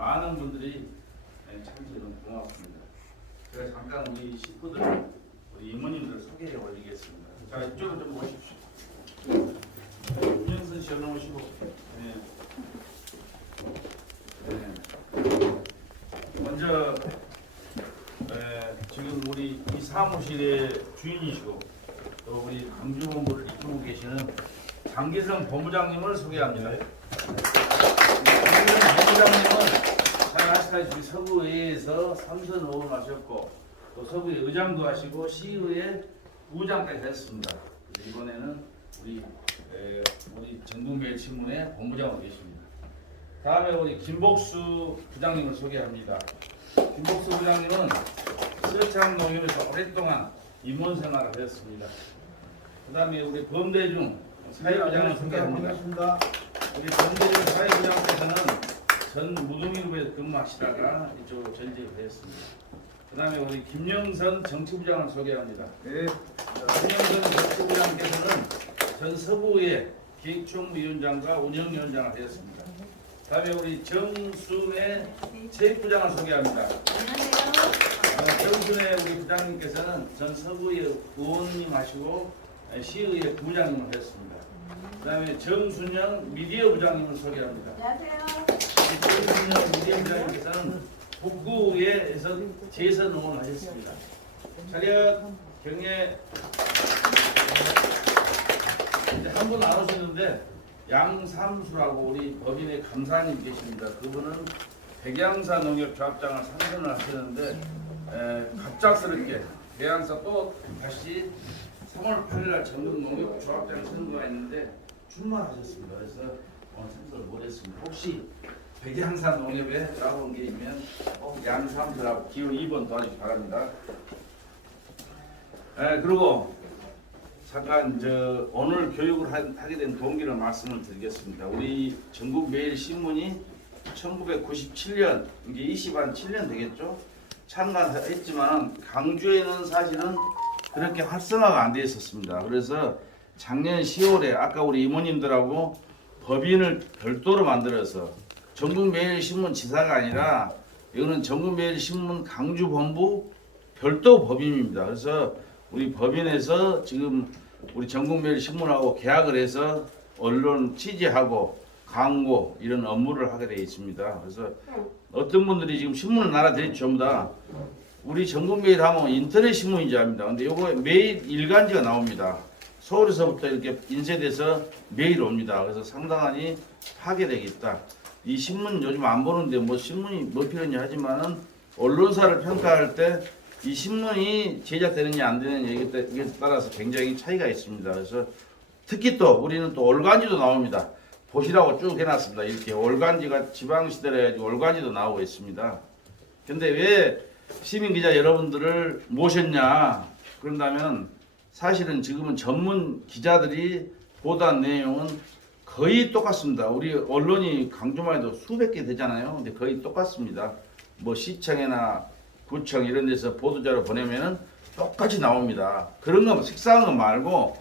많은 분들이 참여해 너무 고맙습니다. 제가 잠깐 우리 식구들, 우리 이모님들 소개해 올리겠습니다. 자, 이쪽으로 좀 오십시오. 윤영선 씨 얼른 오시고. 네. 네. 먼저 지금 우리 이 사무실의 주인이시고 또 우리 강주본부를 이끌고 계시는 장기성 본부장님을 소개합니다. 장기성 본부장님은 잘 아시다시피 서구의회에서 3선 의원 하셨고 또 서구의 의장도 하시고 시의회 부장까지 했습니다. 이번에는 우리 전국매일신문의 본부장으로 계십니다. 다음에 우리 김복수 부장님을 소개합니다. 김복수 부장님은 서창농협에서 오랫동안 임원 생활을 했습니다. 그 다음에 우리 범대중 사회부장을 소개합니다. 우리 범대중 사회부장께서는 전 무동인부에서 근무하시다가 이쪽으로 전직을 했습니다. 그 다음에 우리 김영선 정치부장을 소개합니다. 네. 김영선 정치부장께서는 전 서부의 기획총무위원장과 운영위원장을 했습니다. 다음에 우리 정순의 체육부장을 소개합니다. 정순의 우리 부장님께서는 전 서부의 의원님 하시고 시의회 부장님을 했습니다. 그 다음에 정순영 미디어 부장님을 소개합니다. 안녕하세요. 정순영 미디어 부장님께서는 북구에서 재선 의원을 하셨습니다. 차렷 경례. 이제 한 분 안 오셨는데 양삼수라고 우리 법인의 감사님 계십니다. 그분은 백양사 농협조합장을 상선을 하시는데 갑작스럽게 백양사 또 다시 3월 8일날 전국 농협조합장 선거가 있는데 출마하셨습니다. 그래서 오늘 참석을 못했습니다. 혹시 백양사 농협에 나온 게 있으면 양삼수라고 기호 2번 도와주시기 바랍니다. 그리고 잠깐 오늘 교육을 하게 된 동기를 말씀을 드리겠습니다. 우리 전국매일신문이 1997년 이게 27년 되겠죠? 참가했지만 강주에는 사실은 그렇게 활성화가 안 돼 있었습니다. 그래서 작년 10월에 아까 우리 이모님들하고 법인을 별도로 만들어서 전국매일신문 지사가 아니라 이거는 전국매일신문 강주본부 별도 법인입니다. 그래서 우리 법인에서 지금 우리 전국매일신문하고 계약을 해서 언론 취재하고 광고 이런 업무를 하게 되어 있습니다. 그래서 어떤 분들이 지금 신문을 날아드렸죠. 전부 다 우리 전국매일 하면 인터넷 신문인 줄 압니다. 근데 요거 매일 일간지가 나옵니다. 서울에서부터 이렇게 인쇄돼서 매일 옵니다. 그래서 상당히 파괴되겠다. 이 신문 요즘 안 보는데 뭐 신문이 뭐 필요냐 하지만은 언론사를 평가할 때 이 신문이 제작되느냐 안 되느냐에 따라서 굉장히 차이가 있습니다. 그래서 특히 또 우리는 또 월간지도 나옵니다. 보시라고 쭉 해놨습니다. 이렇게 월간지가 지방시대라 해가지고 월간지도 나오고 있습니다. 근데 왜 시민기자 여러분들을 모셨냐 그런다면 사실은 지금은 전문 기자들이 보도한 내용은 거의 똑같습니다. 우리 언론이 강조만 해도 수백 개 되잖아요. 근데 거의 똑같습니다. 뭐 시청이나 구청 이런 데서 보도자료 보내면은 똑같이 나옵니다. 그런 거 식상한 거 말고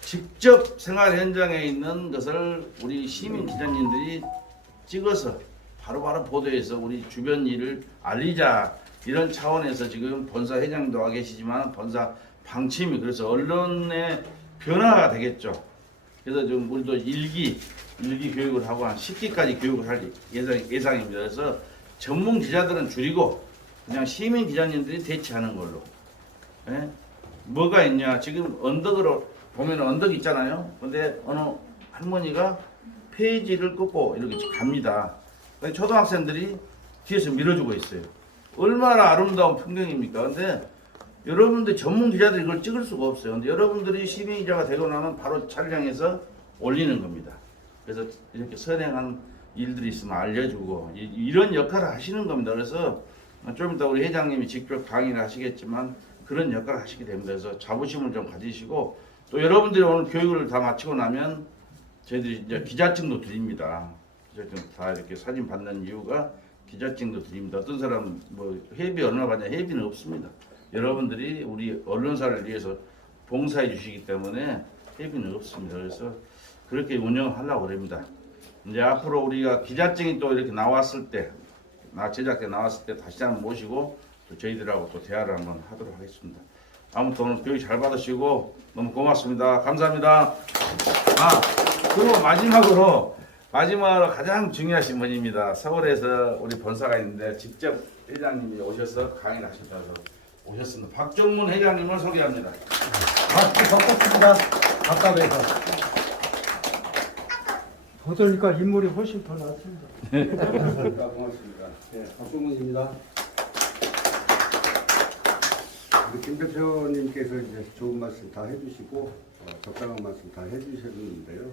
직접 생활 현장에 있는 것을 우리 시민 기자님들이 찍어서 바로바로 보도해서 우리 주변 일을 알리자 이런 차원에서 지금 본사 회장도 와 계시지만 본사 방침이 그래서 언론의 변화가 되겠죠. 그래서 좀 우리도 일기 교육을 하고 한 10기까지 교육을 할 예상입니다. 그래서 전문 기자들은 줄이고 그냥 시민 기자님들이 대체하는 걸로. 예? 뭐가 있냐? 지금 언덕으로 보면 언덕 있잖아요. 근데 어느 할머니가 페이지를 꺾고 이렇게 갑니다. 초등학생들이 뒤에서 밀어주고 있어요. 얼마나 아름다운 풍경입니까? 근데 여러분들 전문 기자들이 이걸 찍을 수가 없어요. 근데 여러분들이 시민 기자가 되고 나면 바로 촬영해서 올리는 겁니다. 그래서 이렇게 선행한 일들이 있으면 알려주고 이런 역할을 하시는 겁니다. 그래서 좀 이따 우리 회장님이 직접 강의를 하시겠지만 그런 역할을 하시게 됩니다. 그래서 자부심을 좀 가지시고 또 여러분들이 오늘 교육을 다 마치고 나면 저희들이 이제 기자증도 드립니다. 기자증 다 이렇게 사진 받는 이유가 기자증도 드립니다. 어떤 사람 뭐 회비 얼마 받냐? 회비는 없습니다. 여러분들이 우리 언론사를 위해서 봉사해 주시기 때문에 회비는 없습니다. 그래서 그렇게 운영하려고 합니다. 이제 앞으로 우리가 기자증이 또 이렇게 나왔을 때 제작대 나왔을 때 다시 한번 모시고 또 저희들하고 또 대화를 한번 하도록 하겠습니다. 아무튼 오늘 교육 잘 받으시고 너무 고맙습니다. 감사합니다. 그리고 마지막으로 가장 중요하신 분입니다. 서울에서 우리 본사가 있는데 직접 회장님이 오셔서 강의를 하신다고 오셨습니다. 박종문 회장님을 소개합니다. 반갑습니다. 답답해서. 보니까 인물이 훨씬 더 낫습니다. 고맙습니다. 네, 박종문입니다. 우리 김 대표님께서 이제 좋은 말씀 다 해주시고 적당한 말씀 다 해주셨는데요.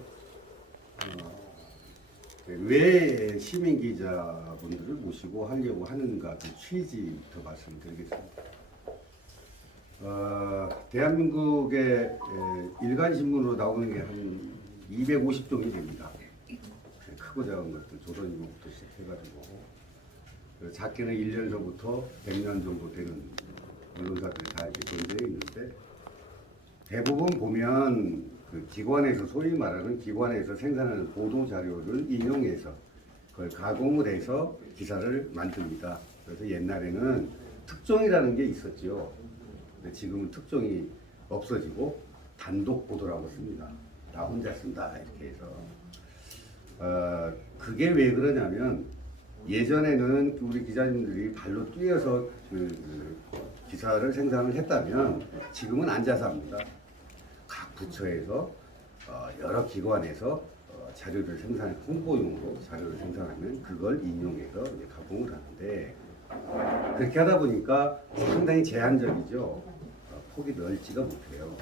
왜 시민 기자분들을 모시고 하려고 하는가 그 취지부터 말씀드리겠습니다. 대한민국의 일간 신문으로 나오는 게 한 250종이 됩니다. 크고 작은 것들 조선일보부터 시작해가지고 작게는 1년 전부터 100년 정도 되는 언론사들이 다 이렇게 존재해 있는데 대부분 보면 그 기관에서 소위 말하는 기관에서 생산하는 보도 자료를 인용해서 그걸 가공을 해서 기사를 만듭니다. 그래서 옛날에는 특종이라는 게 있었죠. 근데 지금은 특종이 없어지고 단독 보도라고 씁니다. 나 혼자 쓴다 이렇게 해서 그게 왜 그러냐면 예전에는 우리 기자님들이 발로 뛰어서 기사를 생산을 했다면 지금은 앉아서 합니다. 각 부처에서 여러 기관에서 자료를 생산해 홍보용으로 자료를 생산하면 그걸 인용해서 이제 가공을 하는데 그렇게 하다 보니까 상당히 제한적이죠. 폭이 넓지가 못해요.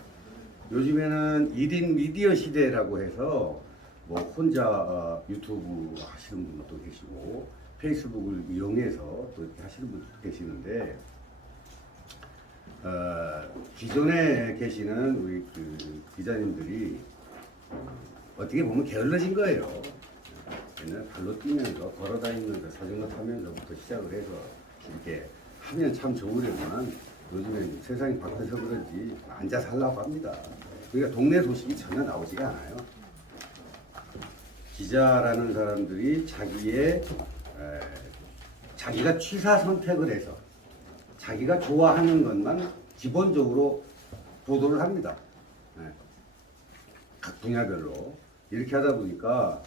요즘에는 1인 미디어 시대라고 해서 뭐 혼자 유튜브 하시는 분도 계시고 페이스북을 이용해서 또 이렇게 하시는 분도 계시는데 기존에 계시는 우리 그 기자님들이 어떻게 보면 게을러진 거예요. 옛날 발로 뛰면서 걸어다니면서 자전거 타면서부터 시작을 해서 이렇게 하면 참 좋으려면 요즘에 세상이 바뀌어서 그런지 앉아서 하려고 합니다. 그러니까 동네 소식이 전혀 나오지가 않아요. 기자라는 사람들이 자기가 취사 선택을 해서 자기가 좋아하는 것만 기본적으로 보도를 합니다. 각 분야별로 이렇게 하다 보니까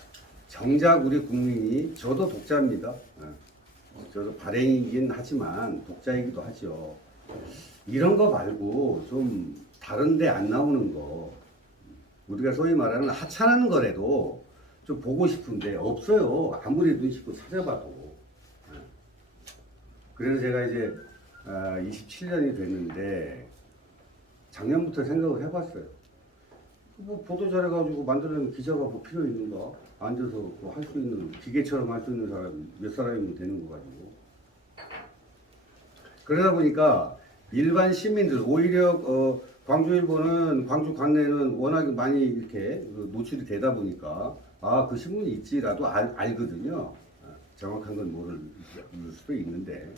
정작 우리 국민이 저도 독자입니다. 저도 발행이긴 하지만 독자이기도 하죠. 이런 거 말고 좀 다른데 안 나오는 거 우리가 소위 말하는 하찮은 거라도 좀 보고 싶은데 없어요. 아무리 눈 씻고 찾아봐도. 그래서 제가 이제 27년이 됐는데 작년부터 생각을 해봤어요. 뭐 보도 잘해가지고 만들어낸 기자가 뭐 필요 있는가? 앉아서 뭐 할 수 있는 기계처럼 할 수 있는 사람 몇 사람이면 되는 거 가지고. 그러다 보니까 일반 시민들 오히려 광주일보는 광주 관내는 워낙에 많이 이렇게 노출이 되다 보니까 그 신문이 있지라도 알거든요. 정확한 건 모를 수도 있는데.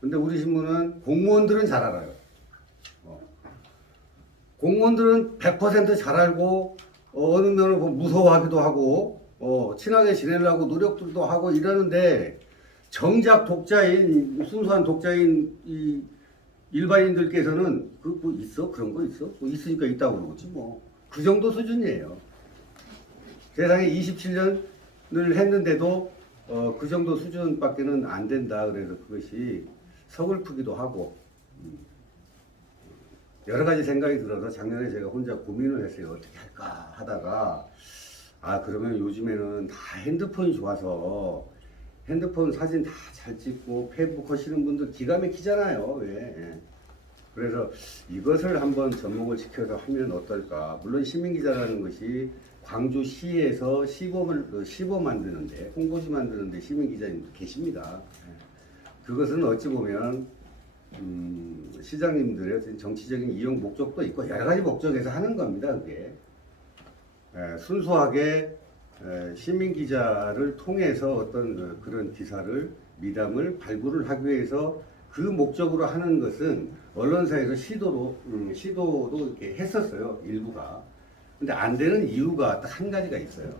근데 우리 신문은 공무원들은 잘 알아요. 공무원들은 100% 잘 알고 어느 면을 무서워하기도 하고 친하게 지내려고 노력들도 하고 이러는데 정작 독자인 순수한 독자인 이 일반인들께서는 뭐 있어? 그런 거 있어? 뭐 있으니까 있다고 그러겠지 뭐. 그 정도 수준이에요. 세상에 27년을 했는데도 그 정도 수준밖에는 안 된다. 그래서 그것이 서글프기도 하고 여러 가지 생각이 들어서 작년에 제가 혼자 고민을 했어요. 어떻게 할까 하다가 그러면 요즘에는 다 핸드폰이 좋아서 핸드폰 사진 다 잘 찍고 페이북 하시는 분들 기가 막히잖아요. 왜? 그래서 이것을 한번 접목을 시켜서 하면 어떨까. 물론 시민기자라는 것이 광주시에서 시보 만드는데 홍보지 만드는데 시민기자님도 계십니다. 그것은 어찌 보면 시장님들의 정치적인 이용 목적도 있고 여러 가지 목적에서 하는 겁니다. 그게 순수하게 시민 기자를 통해서 어떤 그런 기사를 미담을 발굴을 하기 위해서 그 목적으로 하는 것은 언론사에서 시도도 이렇게 했었어요. 일부가. 근데 안 되는 이유가 딱 한 가지가 있어요.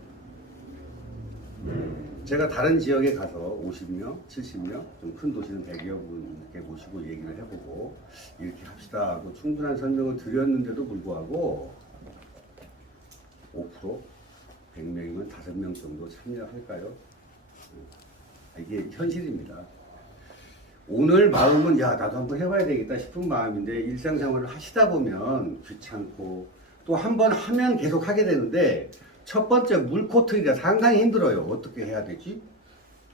제가 다른 지역에 가서 50명, 70명, 좀 큰 도시는 100여 분 이렇게 모시고 얘기를 해보고 이렇게 합시다 하고 충분한 설명을 드렸는데도 불구하고 5%, 100명이면 5명 정도 참여할까요? 이게 현실입니다. 오늘 마음은 야 나도 한번 해봐야 되겠다 싶은 마음인데 일상생활을 하시다 보면 귀찮고 또 한 번 하면 계속 하게 되는데 첫 번째 물코트기가 상당히 힘들어요. 어떻게 해야 되지?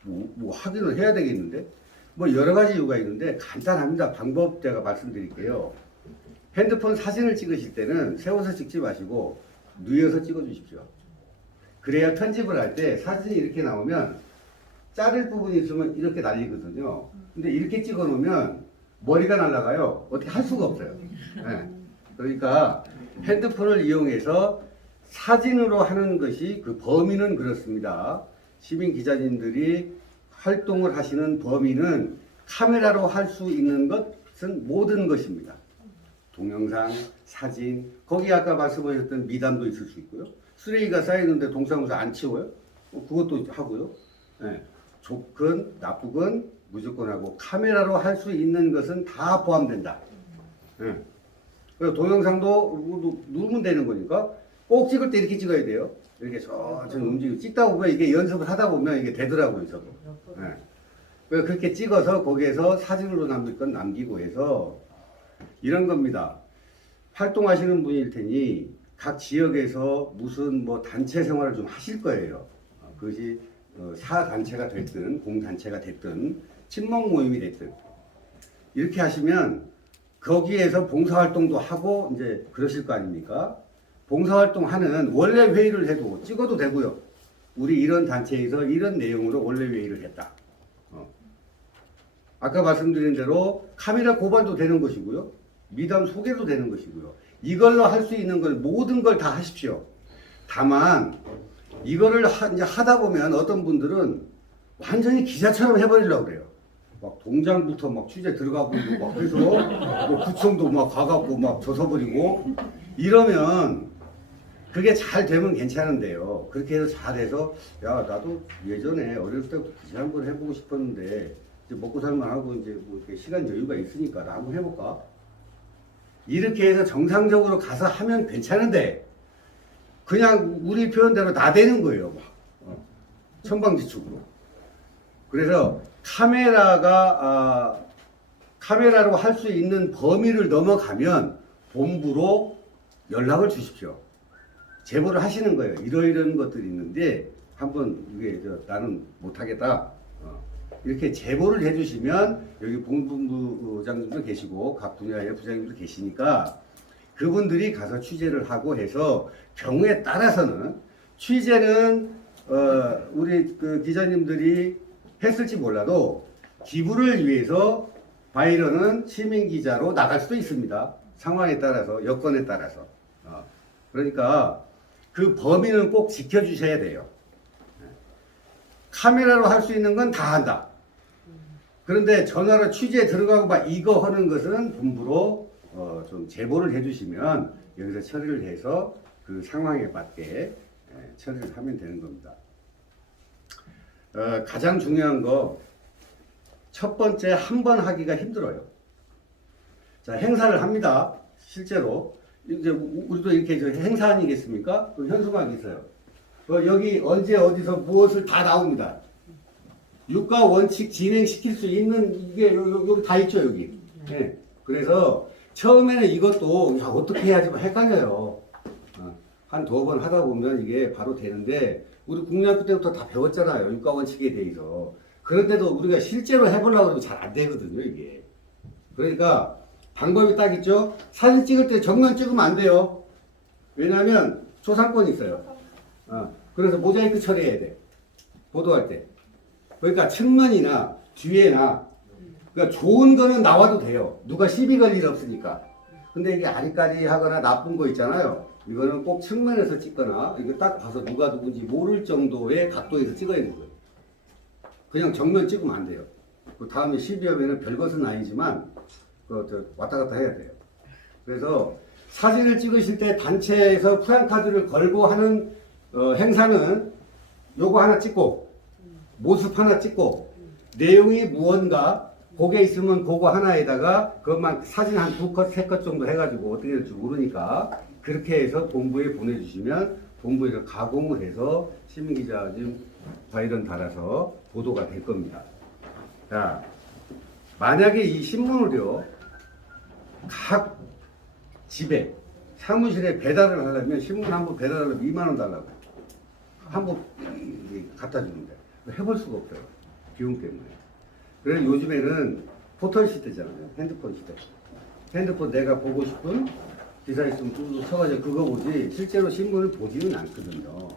뭐 하기는 해야 되겠는데 뭐 여러 가지 이유가 있는데 간단합니다. 방법 제가 말씀드릴게요. 핸드폰 사진을 찍으실 때는 세워서 찍지 마시고 누워서 찍어 주십시오. 그래야 편집을 할 때 사진이 이렇게 나오면 자를 부분이 있으면 이렇게 날리거든요. 근데 이렇게 찍어 놓으면 머리가 날아가요. 어떻게 할 수가 없어요. 네. 그러니까 핸드폰을 이용해서 사진으로 하는 것이 그 범위는 그렇습니다. 시민 기자님들이 활동을 하시는 범위는 카메라로 할 수 있는 것은 모든 것입니다. 동영상, 사진, 거기 아까 말씀하셨던 미담도 있을 수 있고요. 쓰레기가 쌓이는데 동사무소 안 치워요? 그것도 하고요. 네. 좋건 나쁘건 무조건 하고 카메라로 할 수 있는 것은 다 포함된다. 네. 그리고 동영상도 누르면 되는 거니까 꼭 찍을 때 이렇게 찍어야 돼요. 이렇게 천천히 움직이고 찍다 보면 이게 연습을 하다 보면 이게 되더라고요, 저도. 네. 그래서 그렇게 찍어서 거기에서 사진으로 남길 건 남기고 해서 이런 겁니다. 활동하시는 분일 테니 각 지역에서 무슨 뭐 단체 생활을 좀 하실 거예요. 그것이 사단체가 됐든 공단체가 됐든 친목 모임이 됐든 이렇게 하시면 거기에서 봉사활동도 하고 이제 그러실 거 아닙니까? 봉사활동하는 원래 회의를 해도 찍어도 되고요. 우리 이런 단체에서 이런 내용으로 원래 회의를 했다. 아까 말씀드린 대로 카메라 고발도 되는 것이고요. 미담 소개도 되는 것이고요. 이걸로 할 수 있는 걸 모든 걸 다 하십시오. 다만 이거를 이제 하다 보면 어떤 분들은 완전히 기자처럼 해버리려고 그래요. 막 동장부터 막 취재 들어가고 막 해서 뭐 구청도 막 가갖고 막 조서버리고 이러면 그게 잘 되면 괜찮은데요. 그렇게 해서 잘해서 야 나도 예전에 어렸을 때부터 기자 한번 해보고 싶었는데 이제 먹고 살만하고 이제 뭐 이렇게 시간 여유가 있으니까 나 한번 해볼까? 이렇게 해서 정상적으로 가서 하면 괜찮은데 그냥 우리 표현대로 나대는 거예요. 막 천방지축으로. 그래서 카메라로 할 수 있는 범위를 넘어가면 본부로 연락을 주십시오. 제보를 하시는 거예요. 이러이러한 것들이 있는데 한번 이게 나는 못하겠다. 이렇게 제보를 해주시면 여기 본부장님도 계시고 각 분야의 부장님도 계시니까 그분들이 가서 취재를 하고 해서 경우에 따라서는 취재는 우리 그 기자님들이 했을지 몰라도 기부를 위해서 바이런은 시민 기자로 나갈 수도 있습니다. 상황에 따라서 여건에 따라서 그러니까 그 범위는 꼭 지켜주셔야 돼요. 카메라로 할 수 있는 건 다 한다. 그런데 전화로 취재에 들어가고 막 이거 하는 것은 본부로 좀 제보를 해주시면 여기서 처리를 해서 그 상황에 맞게 처리를 하면 되는 겁니다. 가장 중요한 거 첫 번째 한 번 하기가 힘들어요. 자 행사를 합니다. 실제로 이제 우리도 이렇게 행사 아니겠습니까? 현수막이 있어요. 여기 언제 어디서 무엇을 다 나옵니다. 육가 원칙 진행시킬 수 있는 이게 여기 다 있죠 여기. 네. 그래서 처음에는 이것도 야, 어떻게 해야지 헷갈려요. 한 두어 번 하다 보면 이게 바로 되는데 우리 국민학교 때부터 다 배웠잖아요. 육가 원칙에 대해서. 그런데도 우리가 실제로 해보려고 하면 잘 안 되거든요 이게. 그러니까 방법이 딱 있죠. 사진 찍을 때 정면 찍으면 안 돼요. 왜냐하면 초상권이 있어요. 그래서 모자이크 처리해야 돼. 보도할 때. 그러니까 측면이나 뒤에나 그러니까 좋은 거는 나와도 돼요. 누가 시비 걸 일 없으니까. 근데 이게 아리까리하거나 나쁜 거 있잖아요. 이거는 꼭 측면에서 찍거나 이거 딱 봐서 누가 누군지 모를 정도의 각도에서 찍어야 되는 거예요. 그냥 정면 찍으면 안 돼요. 그 다음에 시비하면은 별것은 아니지만 왔다 갔다 해야 돼요. 그래서 사진을 찍으실 때 단체에서 프랑카드를 걸고 하는 행사는 요거 하나 찍고 모습 하나 찍고 내용이 무언가 그게 있으면 그거 하나에다가 그것만 사진 한 2컷, 3컷 정도 해가지고 어떻게 될지 모르니까 그렇게 해서 본부에 보내주시면 본부에서 가공을 해서 시민기자 지금 바이런 달아서 보도가 될 겁니다. 자, 만약에 이 신문을요 각 집에 사무실에 배달을 하려면 신문 한 부 배달하려면 2만 원 달라고 한 부 갖다 주는데 해볼 수가 없어요. 비용 때문에. 그래서 요즘에는 포털 시대잖아요. 핸드폰 시대. 핸드폰 내가 보고 싶은 기사 있으면 쭉 쳐가지고 그거 보지 실제로 신문을 보지는 않거든요.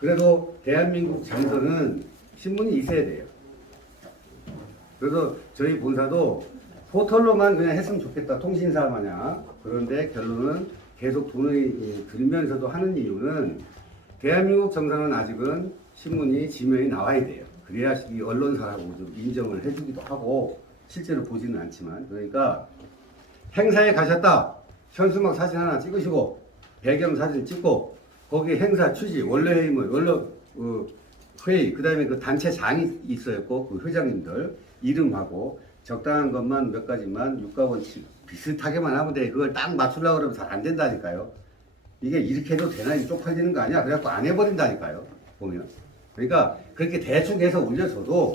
그래도 대한민국 정서는 신문이 있어야 돼요. 그래서 저희 본사도 포털로만 그냥 했으면 좋겠다. 통신사 마냥. 그런데 결론은 계속 돈이 들면서도 하는 이유는 대한민국 정서는 아직은 신문이 지면에 나와야 돼요. 그래야 이 언론사라고 좀 인정을 해주기도 하고 실제로 보지는 않지만 그러니까 행사에 가셨다. 현수막 사진 하나 찍으시고 배경 사진 찍고 거기 행사 취지 원래 회의문 원래 회의 그다음에 그 단체장이 있어요. 꼭 그 회장님들 이름하고 적당한 것만 몇 가지만 육가원칙 비슷하게만 하면 돼. 그걸 딱 맞추려고 그러면 잘 안 된다니까요. 이게 이렇게 해도 되나 이 쪽팔리는 거 아니야. 그래갖고 안 해버린다니까요. 보면. 그러니까 그렇게 대충 해서 올려줘도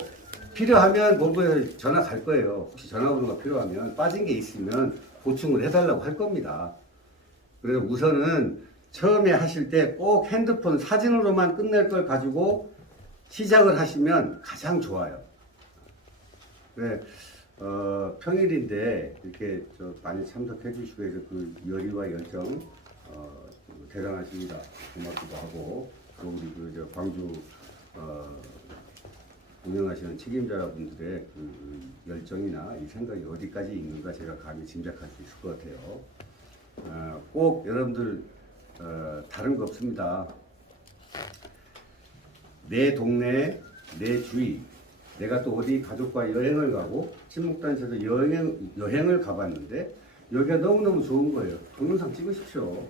필요하면 본부에 전화 갈 거예요. 혹시 전화번호가 필요하면 빠진 게 있으면 보충을 해달라고 할 겁니다. 그래서 우선은 처음에 하실 때 꼭 핸드폰 사진으로만 끝낼 걸 가지고 시작을 하시면 가장 좋아요. 네, 평일인데 이렇게 많이 참석해 주시고 해서 그 열의와 열정 대단하십니다. 고맙기도 하고 또 우리 광주 운영하시는 책임자분들의 그 열정이나 이 생각이 어디까지 있는가 제가 감히 짐작할 수 있을 것 같아요. 꼭 여러분들 다른 거 없습니다. 내 동네, 내 주위, 내가 또 어디 가족과 여행을 가고 친목단체에서 여행을 가봤는데 여기가 너무너무 좋은 거예요. 동영상 찍으십시오.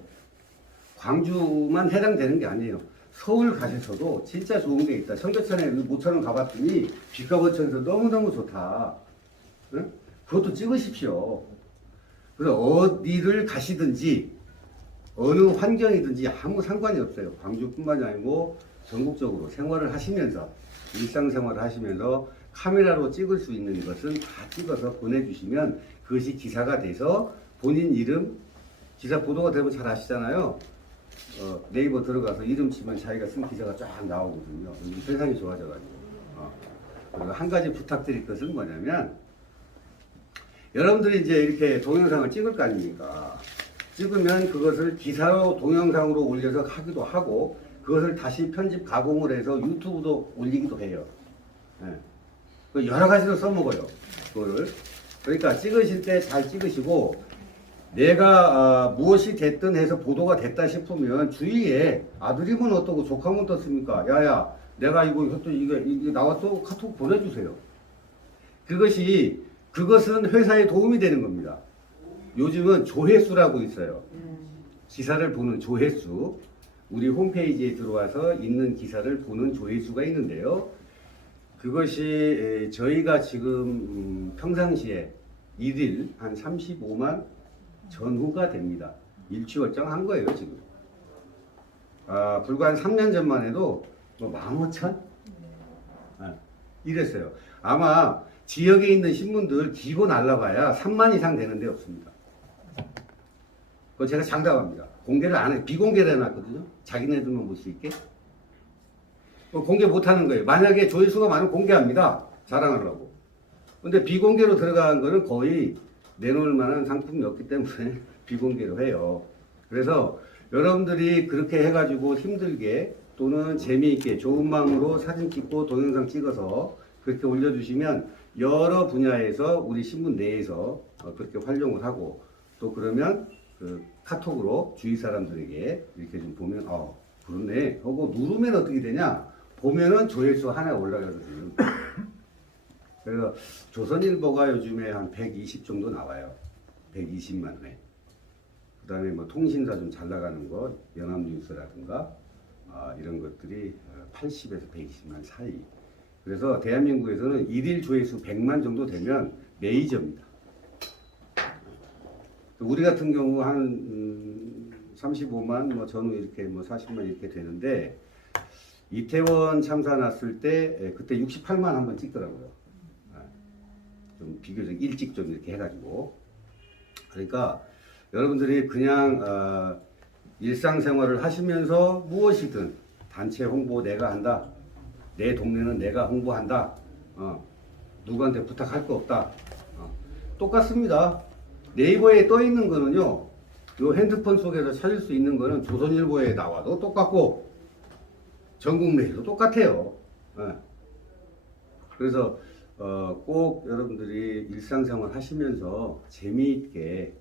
광주만 해당되는 게 아니에요. 서울 가셔서도 진짜 좋은 게 있다. 청계천에 모처럼 가봤더니 빛가원천에서 너무너무 좋다. 응? 그것도 찍으십시오. 그래서 어디를 가시든지 어느 환경이든지 아무 상관이 없어요. 광주뿐만이 아니고 전국적으로 생활을 하시면서 일상생활을 하시면서 카메라로 찍을 수 있는 것은 다 찍어서 보내주시면 그것이 기사가 돼서 본인 이름 기사 보도가 되면 잘 아시잖아요. 네이버 들어가서 이름 치면 자기가 쓴 기사가 쫙 나오거든요. 세상이 좋아져가지고. 그리고 한 가지 부탁드릴 것은 뭐냐면 여러분들이 이제 이렇게 동영상을 찍을 거 아닙니까? 찍으면 그것을 기사로 동영상으로 올려서 하기도 하고 그것을 다시 편집 가공을 해서 유튜브도 올리기도 해요. 네. 여러 가지로 써먹어요. 그거를. 그러니까 찍으실 때 잘 찍으시고 내가 무엇이 됐든 해서 보도가 됐다 싶으면 주위에 아들이면 어떠고 조카면 어떻습니까? 야야 내가 이거 나왔어? 카톡 보내주세요. 그것은 회사에 도움이 되는 겁니다. 요즘은 조회수라고 있어요. 기사를 보는 조회수. 우리 홈페이지에 들어와서 있는 기사를 보는 조회수가 있는데요. 그것이 저희가 지금 평상시에 일일 한 35만 전후가 됩니다. 일취월장한 거예요 지금. 불과 한 3년 전만 해도 뭐 15,000? 이랬어요. 아마 지역에 있는 신문들 기본 알아봐야 3만 이상 되는 데 없습니다. 그거 제가 장담합니다. 공개를 안 해. 비공개를 해놨거든요. 자기네들만 볼 수 있게. 공개 못 하는 거예요. 만약에 조회수가 많으면 공개합니다. 자랑하려고. 근데 비공개로 들어간 거는 거의 내놓을 만한 상품이 없기 때문에 비공개로 해요. 그래서 여러분들이 그렇게 해가지고 힘들게 또는 재미있게 좋은 마음으로 사진 찍고 동영상 찍어서 그렇게 올려주시면 여러 분야에서 우리 신문 내에서 그렇게 활용을 하고 또 그러면 그 카톡으로 주위 사람들에게 이렇게 좀 보면 그렇네 하고 누르면 어떻게 되냐 보면은 조회수 하나 올라가거든요. 그래서 조선일보가 요즘에 한 120 정도 나와요. 120만 회. 그 다음에 뭐 통신사 좀 잘 나가는 거 연합뉴스라든가 이런 것들이 80에서 120만 사이. 그래서 대한민국에서는 일일 조회수 100만 정도 되면 메이저입니다. 우리 같은 경우 한 35만, 뭐 전후 이렇게 뭐 40만 이렇게 되는데 이태원 참사 났을 때 그때 68만 한번 찍더라고요. 좀 비교적 일찍 좀 이렇게 해가지고. 그러니까 여러분들이 그냥 일상생활을 하시면서 무엇이든 단체 홍보 내가 한다. 내 동네는 내가 홍보한다. 누구한테 부탁할 거 없다. 똑같습니다. 네이버에 떠 있는 거는요, 요 핸드폰 속에서 찾을 수 있는 거는 조선일보에 나와도 똑같고, 전국메일도 똑같아요. 그래서 꼭 여러분들이 일상생활 하시면서 재미있게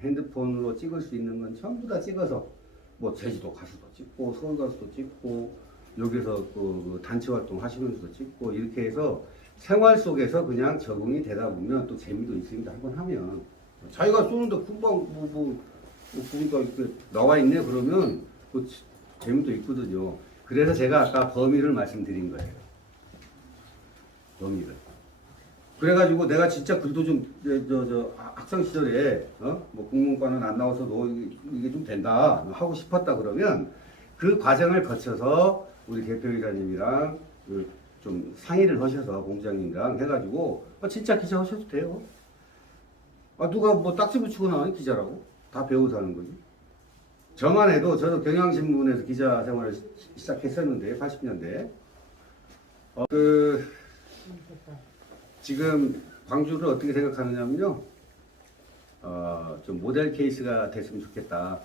핸드폰으로 찍을 수 있는 건 전부 다 찍어서, 뭐 제주도 가서도 찍고, 서울 가서도 찍고, 여기서 그 단체 활동 하시면서도 찍고, 이렇게 해서 생활 속에서 그냥 적응이 되다 보면 또 재미도 있으니까 한번 하면, 자기가 쏘는데 금방 보니까 이렇게 나와 있네 그러면 그 재미도 있거든요. 그래서 제가 아까 범위를 말씀드린 거예요. 범위를. 그래가지고 내가 진짜 글도 좀 학창 시절에 뭐 국문과는 안 나와서도 이게 좀 된다 하고 싶었다 그러면 그 과정을 거쳐서 우리 대표이사님이랑 좀 상의를 하셔서 공장님이랑 해가지고 진짜 기자 하셔도 돼요. 누가 뭐 딱지 붙이거나 기자라고 다 배워서 하는 거지. 저만 해도 저도 경향신문에서 기자 생활을 시작했었는데 80년대. 지금 광주를 어떻게 생각하느냐면요. 좀 모델 케이스가 됐으면 좋겠다.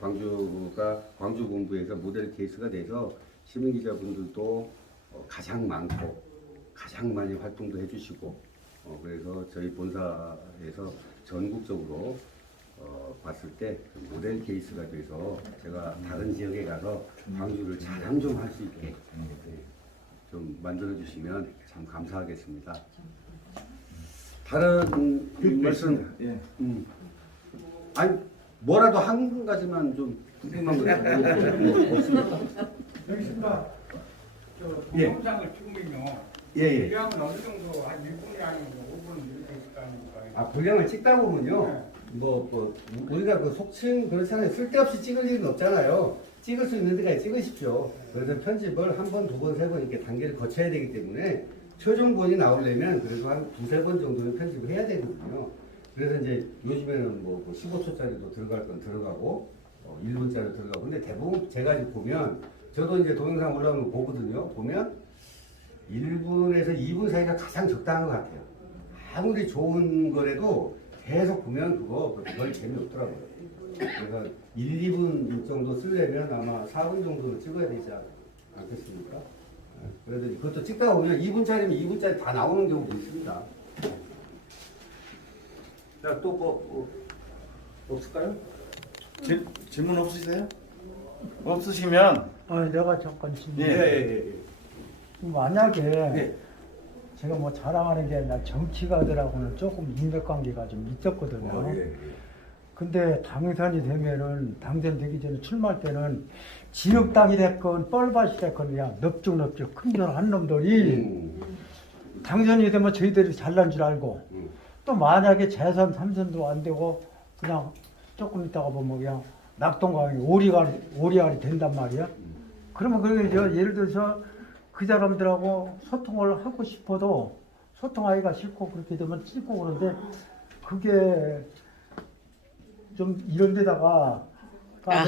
광주 본부에서 모델 케이스가 돼서 시민 기자분들도 가장 많고 가장 많이 활동도 해주시고. 그래서 저희 본사에서 전국적으로 봤을 때 모델 케이스가 돼서 제가 다른 지역에 가서 광주를 자랑 좀 할 수 있게 좀 만들어 주시면 참 감사하겠습니다. 다른 말씀, 예. 아니 뭐라도 한 가지만 좀 궁금한 거 없습니까? 여기 있습니다. 예. 동영상을 찍으면요. 예. 분량은 어느 정도 한 1분이 아니고 5분 이렇게 있다니까. 분량을 찍다 보면요. 네. 우리가 그 속칭 그렇잖아요. 쓸데없이 찍을 일은 없잖아요. 찍을 수 있는 데까지 찍으십시오. 그래서 편집을 한 번, 두 번, 세 번 이렇게 단계를 거쳐야 되기 때문에 최종본이 나오려면 그래도 한 두세 번 정도는 편집을 해야 되거든요. 그래서 이제 요즘에는 뭐 15초짜리도 들어갈 건 들어가고 1분짜리 들어가고 근데 대부분 제가 이제 보면 저도 이제 동영상 올라오는 거 보거든요. 보면 1분에서 2분 사이가 가장 적당한 것 같아요. 아무리 좋은 거라도 계속 보면 그거 별 재미없더라고요. 그래서 1, 2분 정도 쓰려면 아마 4분 정도는 찍어야 되지 않겠습니까? 그래도 그것도 찍다 보면 2분짜리면 2분짜리 다 나오는 경우도 있습니다. 자, 또 뭐 없을까요? 질문 없으세요? 없으시면 내가 잠깐 질문. 예. 만약에 예. 제가 뭐 자랑하는 게 아니라 정치가들하고는 조금 인맥관계가 좀 있었거든요. 예. 근데 당선이 되면은 당선되기 전에 출마할 때는 진흙땅이 됐건 뻘밭이 됐건 그냥 넙죽넙죽 큰절한 놈들이 당선이 되면 저희들이 잘난 줄 알고 또 만약에 재선 3선도 안 되고 그냥 조금 있다가 보면 그냥 낙동강이 오리알이 된단 말이야. 그러면 그게 예를 들어서 그 사람들하고 소통을 하고 싶어도 소통하기가 싫고 그렇게 되면 찍고 그러는데 그게 좀 이런 데다가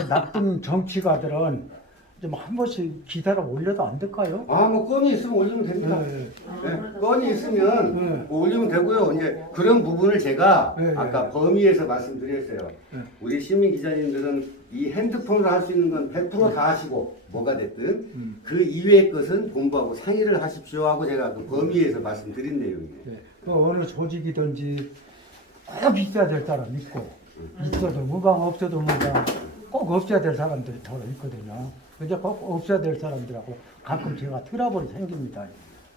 나쁜 정치가들은 좀 한 번씩 기사를 올려도 안 될까요? 뭐 건이 있으면 올리면 됩니다. 네. 건이 있으면 뭐 올리면 되고요. 이제 그런 부분을 제가 네. 아까 범위에서 말씀드렸어요. 네. 우리 시민 기자님들은 이 핸드폰으로 할 수 있는 건 100% 다 하시고 뭐가 됐든 그 이외의 것은 본부하고 상의를 하십시오 하고 제가 그 범위에서 말씀드린 내용이에요. 네. 그 어느 조직이든지 꼭 있어야 될 사람 있고 있어도 무방 없어도 무방 꼭 없어야 될 사람들이 더 있거든요. 근데 꼭 없어야 될 사람들하고 가끔 제가 트러블이 생깁니다.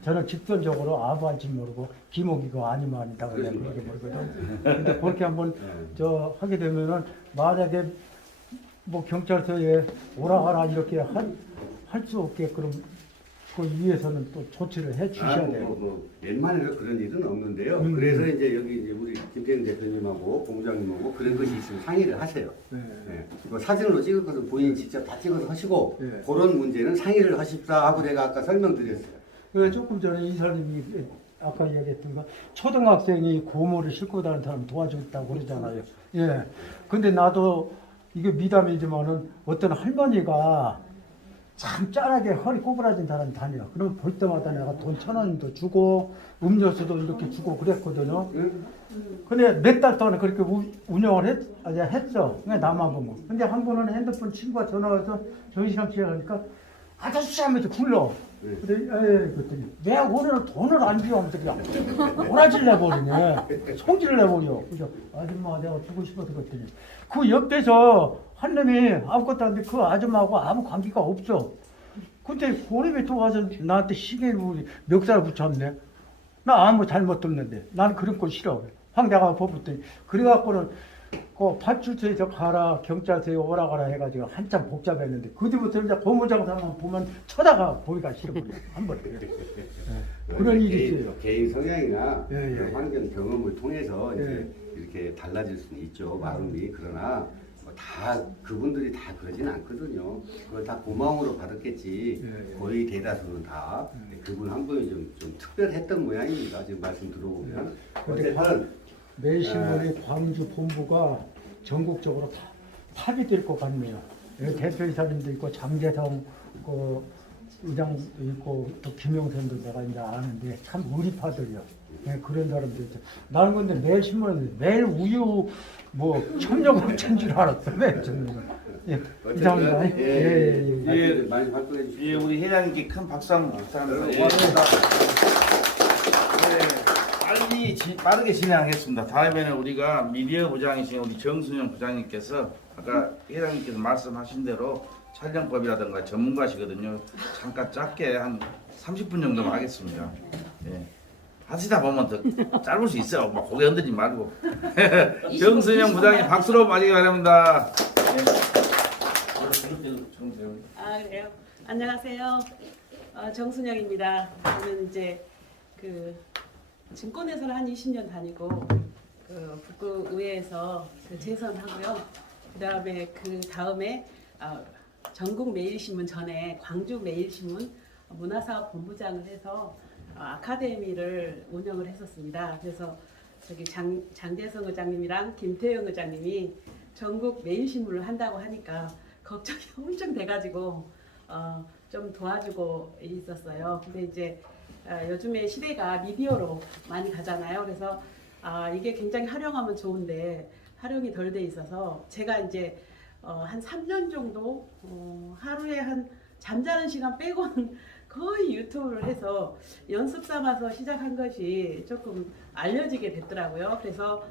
저는 직선적으로 아부할지 모르고 기목이고 아니면 아니다 그냥 그렇게 모르거든. 근데 그렇게 한번 하게 되면은 만약에 뭐 경찰서에 오라가라 이렇게 할 수 없게끔 그 위에서는 또 조치를 해 주셔야 돼요. 웬만해서 그런 일은 없는데요. 그래서 이제 여기 이제 우리 김태형 대표님하고 본부장님하고 그런 것이 있으면 상의를 하세요. 네. 네. 뭐 사진으로 찍을 것은 본인이 직접 다 찍어서 하시고 네. 그런 문제는 상의를 하십사 하고 제가 아까 설명드렸어요. 그 조금 전에 이사님이 아까 이야기했던 거 초등학생이 고무를 싣고 다니는 사람 도와줬다고 그러잖아요. 예. 근데 나도 이게 미담이지만은 어떤 할머니가 참 짠하게 허리 꼬부라진 사람이 다녀. 그러면 볼 때마다 내가 돈 1,000원도 주고 음료수도 이렇게 주고 그랬거든요. 근데 몇 달 동안 그렇게 운영을 했어. 그냥 나만 보면. 근데 한 번은 핸드폰 친구가 전화 와서 정신없이 하니까 아저씨 하면서 불러. 그래, 그랬더니 왜 오늘은 돈을 안 줘? 하면서 그냥 오라질 내버리네. 성질을 내버려. 그래서 아줌마 내가 주고 싶어서 그랬더니 그 옆에서 한 놈이 아무것도 안 돼. 그 아줌마하고 아무 관계가 없어. 근데 고립에 또 와서 나한테 시계를 멱살 붙였네. 나 아무 잘못 없는데 나는 그런 거 싫어. 황대가 법었더니 그래갖고는 그 파출소에서 가라 경찰서에 오라 가라 해가지고 한참 복잡했는데 그 뒤부터 이제 고무장사만 보면 쳐다가 보기가 싫어버려. 한번 그런 일이 있어요. 개인 성향이나 예, 예. 그런 환경 경험을 통해서 예. 이제 이렇게 달라질 수는 있죠 마음이. 그러나 뭐다 그분들이 다 그러진 않거든요. 그걸 다 고마움으로 받았겠지. 예, 예. 거의 대다수는 다 그분 한 분이 좀 특별했던 모양입니다. 지금 말씀 들어보면 근데 어쨌든 매일신문의 광주 본부가 전국적으로 탑이 될 것 같네요. 여기 대표이사님도 있고 장재성 그 의장도 있고 또 김영선도 내가 이제 아는데 참 의리파들이요. 예, 그런 사람들 있죠. 나는 근데 매일 신문에 매일 우유 뭐 첨정업체인 줄 알았어. 매일 신문은. 예, 이상합니다. 예, 많이 활동해 주십시오. 예, 우리 회장님께 큰 박수 한번 부탁드립니다. 예. 고맙습니다. 빠르게 진행하겠습니다. 다음에는 우리가 미디어 부장이신 우리 정순영 부장님께서 아까 회장님께서 말씀하신 대로 촬영법이라든가 전문가시거든요. 잠깐 짧게 한 30분 정도만 하겠습니다. 예. 하시다 보면 더 짧을 수 있어요. 막 고개 흔들지 말고. 정순영 부장님 박수로 맞이기 바랍니다. 아 그래요? 안녕하세요. 정순영입니다. 저는 이제 그 증권회사를 한 20년 다니고 그 북구의회에서 재선하고요. 그 다음에 전국 매일신문 전에 광주 매일신문 문화사업 본부장을 해서 아카데미를 운영을 했었습니다. 그래서 저기 장대성 의장님이랑 김태영 의장님이 전국 매일신문을 한다고 하니까 걱정이 엄청 돼가지고 좀 도와주고 있었어요. 근데 이제 요즘에 시대가 미디어로 많이 가잖아요. 그래서 이게 굉장히 활용하면 좋은데 활용이 덜 돼 있어서 제가 이제 한 3년 정도 하루에 한 잠자는 시간 빼고는 거의 유튜브를 해서 연습 삼아서 시작한 것이 조금 알려지게 됐더라고요. 그래서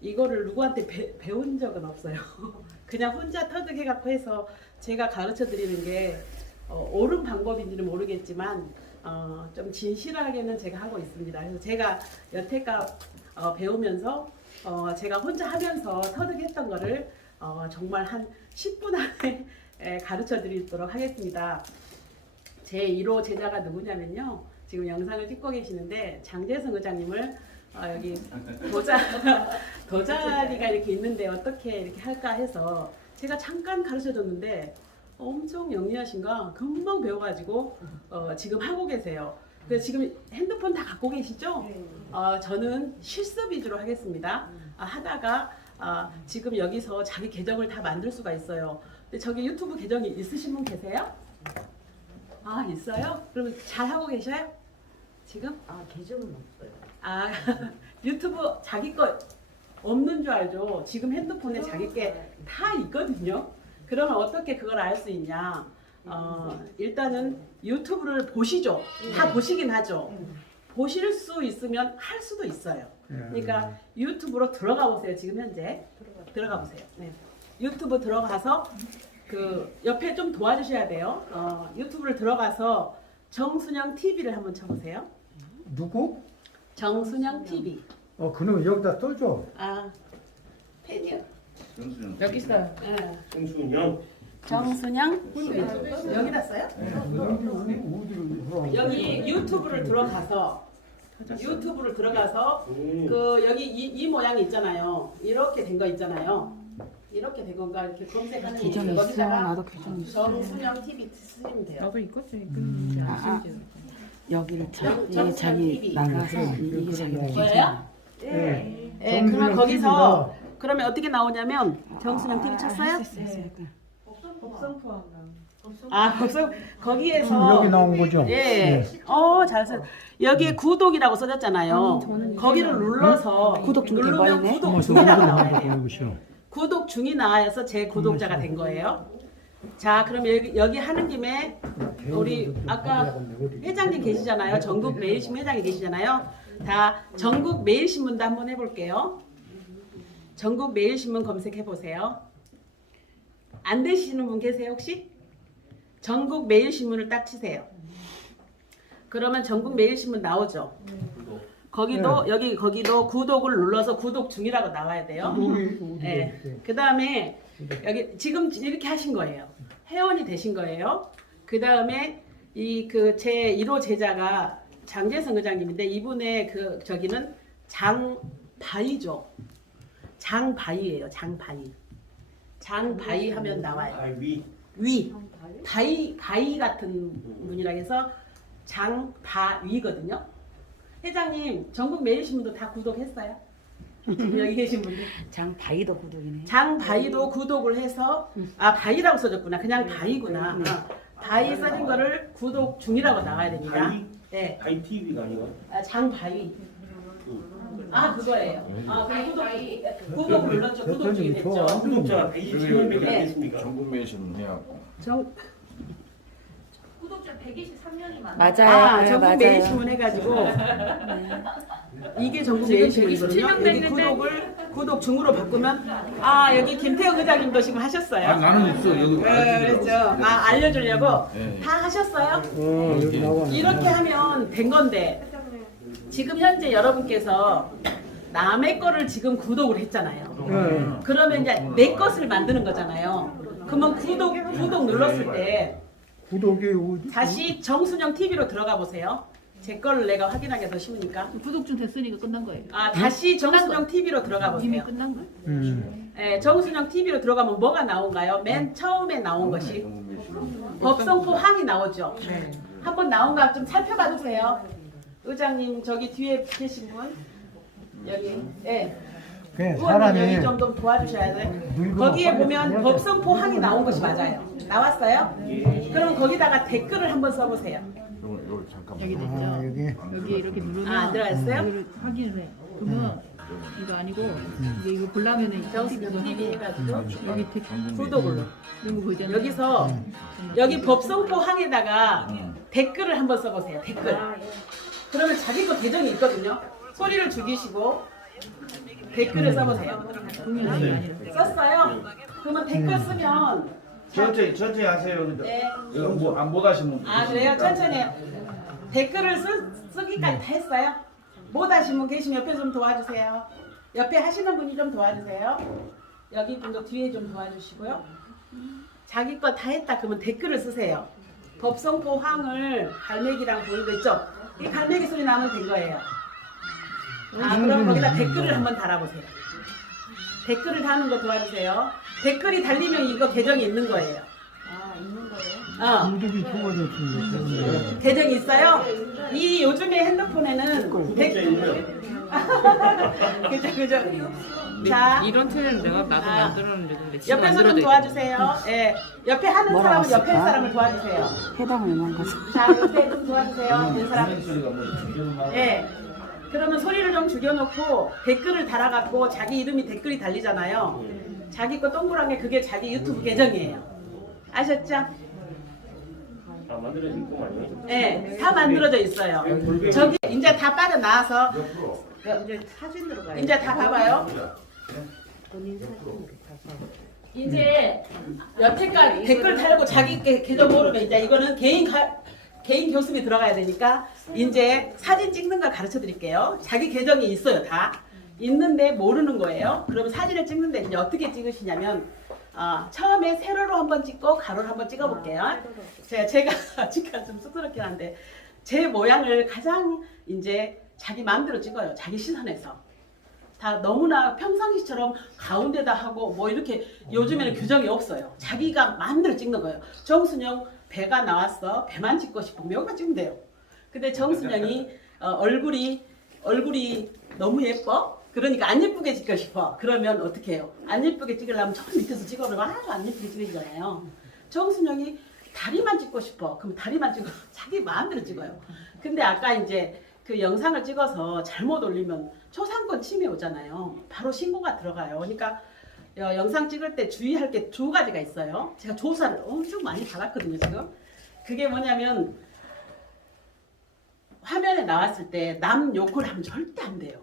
이거를 누구한테 배운 적은 없어요. 그냥 혼자 터득해갖고 해서 제가 가르쳐 드리는 게 옳은 방법인지는 모르겠지만 좀 진실하게는 제가 하고 있습니다. 그래서 제가 여태껏 배우면서 제가 혼자 하면서 터득했던 거를 정말 한 10분 안에 가르쳐 드리도록 하겠습니다. 제 1호 제자가 누구냐면요. 지금 영상을 찍고 계시는데 장재성 의장님을 여기 도자리가 이렇게 있는데 어떻게 이렇게 할까 해서 제가 잠깐 가르쳐 줬는데 엄청 영리하신가 금방 배워가지고 지금 하고 계세요. 그래서 지금 핸드폰 다 갖고 계시죠? 저는 실습 위주로 하겠습니다. 하다가 지금 여기서 자기 계정을 다 만들 수가 있어요. 근데 저기 유튜브 계정이 있으신 분 계세요? 있어요? 그러면 잘 하고 계셔요? 지금? 계정은 없어요. 유튜브 자기 거 없는 줄 알죠? 지금 핸드폰에 자기 게 다 있거든요. 그러면 어떻게 그걸 알 수 있냐? 일단은 유튜브를 보시죠. 다 보시긴 하죠. 보실 수 있으면 할 수도 있어요. 그러니까 유튜브로 들어가 보세요. 지금 현재 들어가 보세요. 네. 유튜브 들어가서 그 옆에 좀 도와주셔야 돼요. 유튜브를 들어가서 정순영 TV를 한번 쳐보세요. 누구? 정순영 TV. 그놈 여기다 써줘. 팬이요. 정순영. 여기 있어요. 네. 정순영. 정순영 여기다 써요? 여기 유튜브를 들어가서 그 여기 이 모양이 있잖아요. 이렇게 된 거 있잖아요. 이렇게 된 건가 이렇게 검색하는 게 있어요. 거기다가 정순영 TV 쓰시면 돼요. 나도 이것저것 여기를 정순영 자기 TV. 나가서 이게 자기 뭐예요? 네. 네, 그러면 정순영 거기서 그러면 어떻게 나오냐면 정순영 TV 쳤어요? 아, 거기에서 여기 나온 거죠? 예. 잘했어요. 여기에 구독이라고 써졌잖아요. 거기를 눌러서 구독 중이 누르면 돼버리네. 구독 중이라고 나와요. 보여보시오. 구독 중이 나와서 제 구독자가 된 거예요. 자, 그럼 여기 하는 김에 우리 아까 회장님 계시잖아요. 전국 매일신문 회장이 계시잖아요. 다 전국 매일신문도 한번 해볼게요. 전국 매일신문 검색해 보세요. 안 되시는 분 계세요 혹시? 전국 매일신문을 딱 치세요. 그러면 전국 매일신문 나오죠. 거기도 거기도 구독을 눌러서 구독 중이라고 나와야 돼요. 네. 그 다음에 여기 지금 이렇게 하신 거예요. 회원이 되신 거예요. 그 다음에 제 1호 제자가 장재성 의장님인데 이분의 저기는 장바이죠. 장바이예요. 장바이 하면 나와요. 위. 바이 같은 분이라 해서 장바위거든요. 회장님 전국 매일신문도 다 구독했어요? 여기 계신 분들 장바이도 구독이네. 장바이도 구독을 해서 바이라고 써졌구나. 그냥 바이구나. 바이 써진 거를 구독 중이라고 나와야 됩니다. 바이? 네. 바이 TV가 아니고 장바이. 그거예요. 구독 눌렀죠. 구독 중이 됐죠. 구독자가 127명밖에 안 됐습니까? 전국 매일신문 해갖고 구독자 123명이 맞아요. 전국 맞아요. 매일신문 해가지고 이게 전국 매일신문이거든요. 127명 여기 됐는데 구독 중으로 바꾸면 여기 김태형 의장님도 지금 하셨어요. 나는 있어 여기 그렇죠. 알려주려고 네. 다 하셨어요? 여기 나와. 이렇게 하면 된 건데 지금 현재 여러분께서 남의 거를 지금 구독을 했잖아요. 그러면 이제 내 것을 만드는 거잖아요. 그러면 구독 눌렀을 때 구독이 다시 정순영 TV로 들어가 보세요. 제 거를 내가 확인하기 더 쉬우니까. 구독 중 됐으니까 끝난 거예요. 다시 정순영 TV로 들어가 이미 보세요. 끝난 거예요. 네, 정순영 TV로 들어가면 뭐가 나온가요? 맨 처음에 나온 것이 법성포 항이 나오죠. 한번 나온가 좀 살펴봐 주세요. 의장님 저기 뒤에 계신 분 여기 의원님 사람이 여기 좀 도와주셔야 돼. 늙으면 거기에 빨리 보면 해야 법성포 항이 나온 것이 맞아요. 나왔어요? 그럼 거기다가 댓글을 한번 써보세요. 이걸 잠깐만. 여기 됐죠. 여기 여기 이렇게 누르면 안 들어갔어요? 이거를 확인을 해. 그러면 이거 아니고 이거 보려면은 정순영 TV 해가지고 여기 구독을 이거 보이잖아요. 여기서 여기 법성포 항에다가 댓글을 한번 써보세요. 댓글. 그러면 자기 거 계정이 있거든요. 소리를 죽이시고 댓글을 써보세요. 동영상이 아니라. 썼어요? 그러면 댓글 쓰면 천천히 하세요. 네. 이거 못 하시면 그래요? 천천히 해요. 댓글을 쓰기까지 다 했어요? 못 하신 분 계시면 옆에 좀 도와주세요. 옆에 하시는 분이 좀 도와주세요. 여기 분도 뒤에 좀 도와주시고요. 자기 거 다 했다 그러면 댓글을 쓰세요. 법성포 항을 갈매기랑 보는 거 있죠? 이 갈매기 소리 나면 된 거예요. 그럼 거기다 댓글을 한번 달아보세요. 댓글을 다는 거 도와주세요. 댓글이 달리면 이거 계정이 있는 거예요. 있는 거예요? 구독이 좋아졌습니다. 계정이 있어요? 이 요즘에 핸드폰에는 그죠. 자, 이런 틀은 나도 아. 만들었는데 근데 지금 옆에서 좀 만들어도 도와주세요. 예, 옆에 하는 뭐라 사람은 옆에 왔을까? 사람을 도와주세요. 해당을 망가져. 자, 옆에 좀 도와주세요. 된 사람. 소리가 뭐 죽여놓은 예. 그러면 소리를 좀 죽여놓고 댓글을 달아갖고 자기 이름이 댓글이 달리잖아요. 자기 거 동그란 게 그게 자기 유튜브 계정이에요. 아셨죠? 만들어진 거 아니에요? 예, 다 만들어져 있어요. 저기 이제 다 빠져나와서 이제 사진으로 가요. 이제 다 봐봐요. 이제 여태까지 댓글 달고 자기 계정 모르면 이제 이거는 개인 교습이 들어가야 되니까 이제 사진 찍는 걸 가르쳐 드릴게요. 자기 계정이 있어요, 다. 있는데 모르는 거예요. 그러면 사진을 찍는데 이제 어떻게 찍으시냐면 처음에 세로로 한번 찍고 가로로 한번 찍어볼게요. 제가 지금 좀 쑥스럽긴 한데 제 모양을 가장 이제 자기 마음대로 찍어요. 자기 시선에서. 다 너무나 평상시처럼 가운데다 하고 뭐 이렇게 요즘에는 규정이 없어요. 자기가 마음대로 찍는 거예요. 정순영 배가 나왔어. 배만 찍고 싶으면 여기만 찍으면 돼요. 근데 정순영이 얼굴이 너무 예뻐? 그러니까 안 예쁘게 찍고 싶어. 그러면 어떻게 해요? 안 예쁘게 찍으려면 저 밑에서 찍어보면 아주 안 예쁘게 찍어지잖아요. 정순영이 다리만 찍고 싶어. 그럼 다리만 찍어. 자기 마음대로 찍어요. 근데 아까 이제 그 영상을 찍어서 잘못 올리면 초상권 침해 오잖아요. 바로 신고가 들어가요. 그러니까 영상 찍을 때 주의할 게 두 가지가 있어요. 제가 조사를 엄청 많이 받았거든요, 지금. 그게 뭐냐면 화면에 나왔을 때 남 욕을 하면 절대 안 돼요.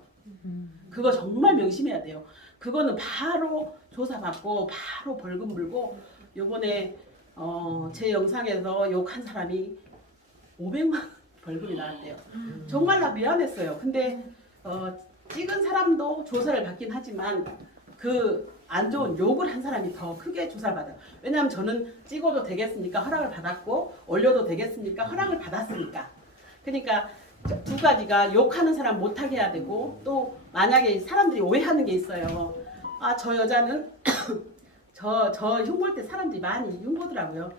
그거 정말 명심해야 돼요. 그거는 바로 조사받고 바로 벌금 물고 요번에 제 영상에서 욕한 사람이 500만 원 벌금이 나왔대요. 정말 나 미안했어요. 근데 찍은 사람도 조사를 받긴 하지만 그 안 좋은 욕을 한 사람이 더 크게 조사를 받아요. 왜냐하면 저는 찍어도 되겠습니까? 허락을 받았고 올려도 되겠습니까? 허락을 받았으니까. 그러니까 두 가지가 욕하는 사람 못하게 해야 되고 또 만약에 사람들이 오해하는 게 있어요. 저 여자는 저 흉볼 때 사람들이 많이 흉보더라고요.